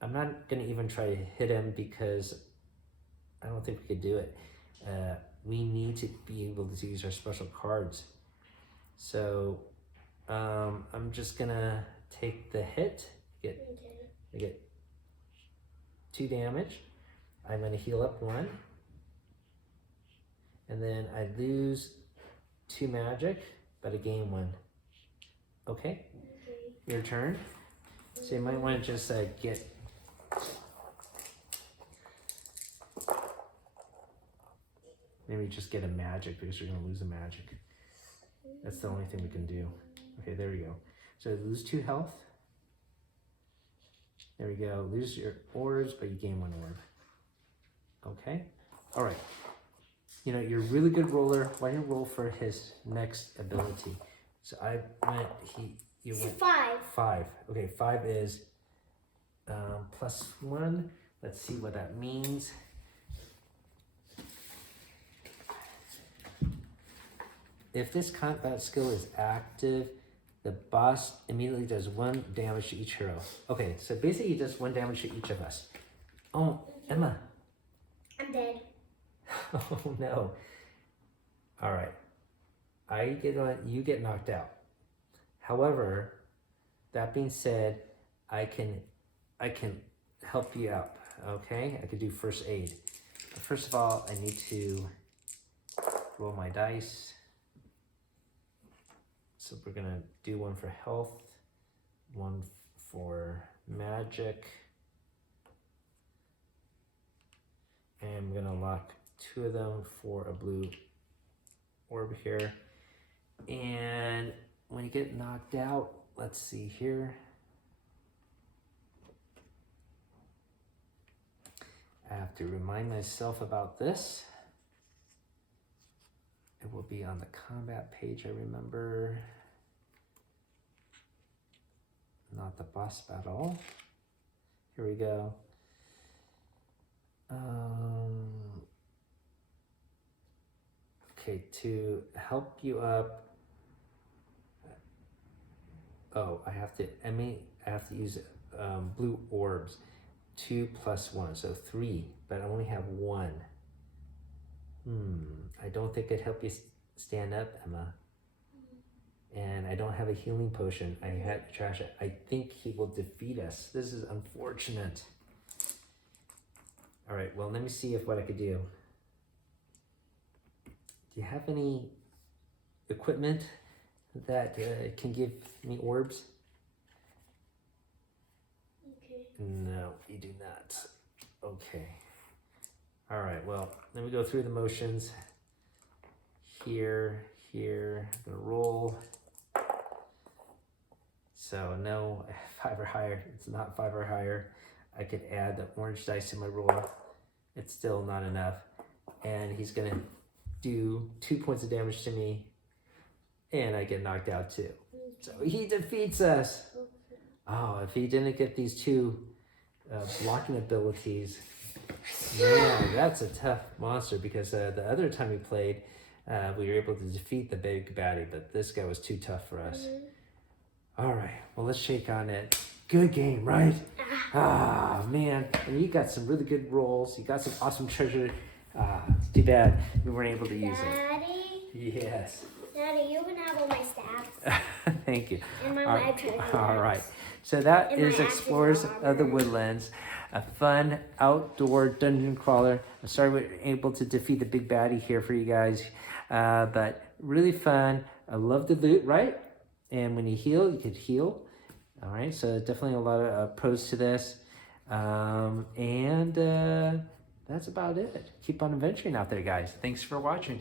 I'm not gonna even try to hit him because I don't think we could do it. We need to be able to use our special cards. So I'm just gonna take the hit. I get 2 damage. I'm gonna heal up 1. And then I lose 2 magic, but I gain 1. Okay? Your turn. So you might want to just get... Maybe just get a magic because you're going to lose a magic. That's the only thing we can do. Okay, there we go. So lose 2 health. There we go. Lose your orbs, but you gain 1 orb. Okay? All right. You know, you're a really good roller. Why don't you roll for his next ability? So I went, you went 5. 5. Okay, 5 is +1. Let's see what that means. If this combat skill is active, the boss immediately does 1 damage to each hero. Okay, so basically he does 1 damage to each of us. Oh, Emma. I'm dead. Oh no. All right. You get knocked out. However, that being said, I can help you out. Okay? I could do first aid. But first of all, I need to roll my dice. So we're gonna do 1 for health, 1 for magic, and I'm gonna lock 2 of them for a blue orb here. And when you get knocked out, let's see here. I have to remind myself about this. It will be on the combat page, I remember. Not the boss battle. Here we go. Okay, to help you up. Oh, I have to use blue orbs. 2 plus 1, so 3, but I only have 1. I don't think it'd help you stand up, Emma. And I don't have a healing potion. I had to trash it. I think he will defeat us. This is unfortunate. All right, well, let me see what I could do. Do you have any equipment that can give me orbs? Okay. No, you do not. Okay. All right, well, let me go through the motions. Here, I'm gonna roll. So no, 5 or higher. It's not 5 or higher. I could add the orange dice to my roll. It's still not enough. And he's gonna do 2 points of damage to me. And I get knocked out too. So he defeats us. Oh, if he didn't get these 2 blocking abilities, man, that's a tough monster, because the other time we played, we were able to defeat the big baddie, but this guy was too tough for us. All right, well, let's shake on it. Good game, right? Ah, man. And you got some really good rolls. You got some awesome treasure. It's too bad we weren't able to use it. Daddy? Yes. Daddy, you can have all my staff. Thank you. And my web treasure. All right. So that And is my Explorers axes of the armor. Woodlands, a fun outdoor dungeon crawler. I'm sorry we weren't able to defeat the big baddie here for you guys, but really fun. I love the loot, right? And when you heal, you could heal. All right, so definitely a lot of pros to this. And that's about it. Keep on adventuring out there, guys. Thanks for watching.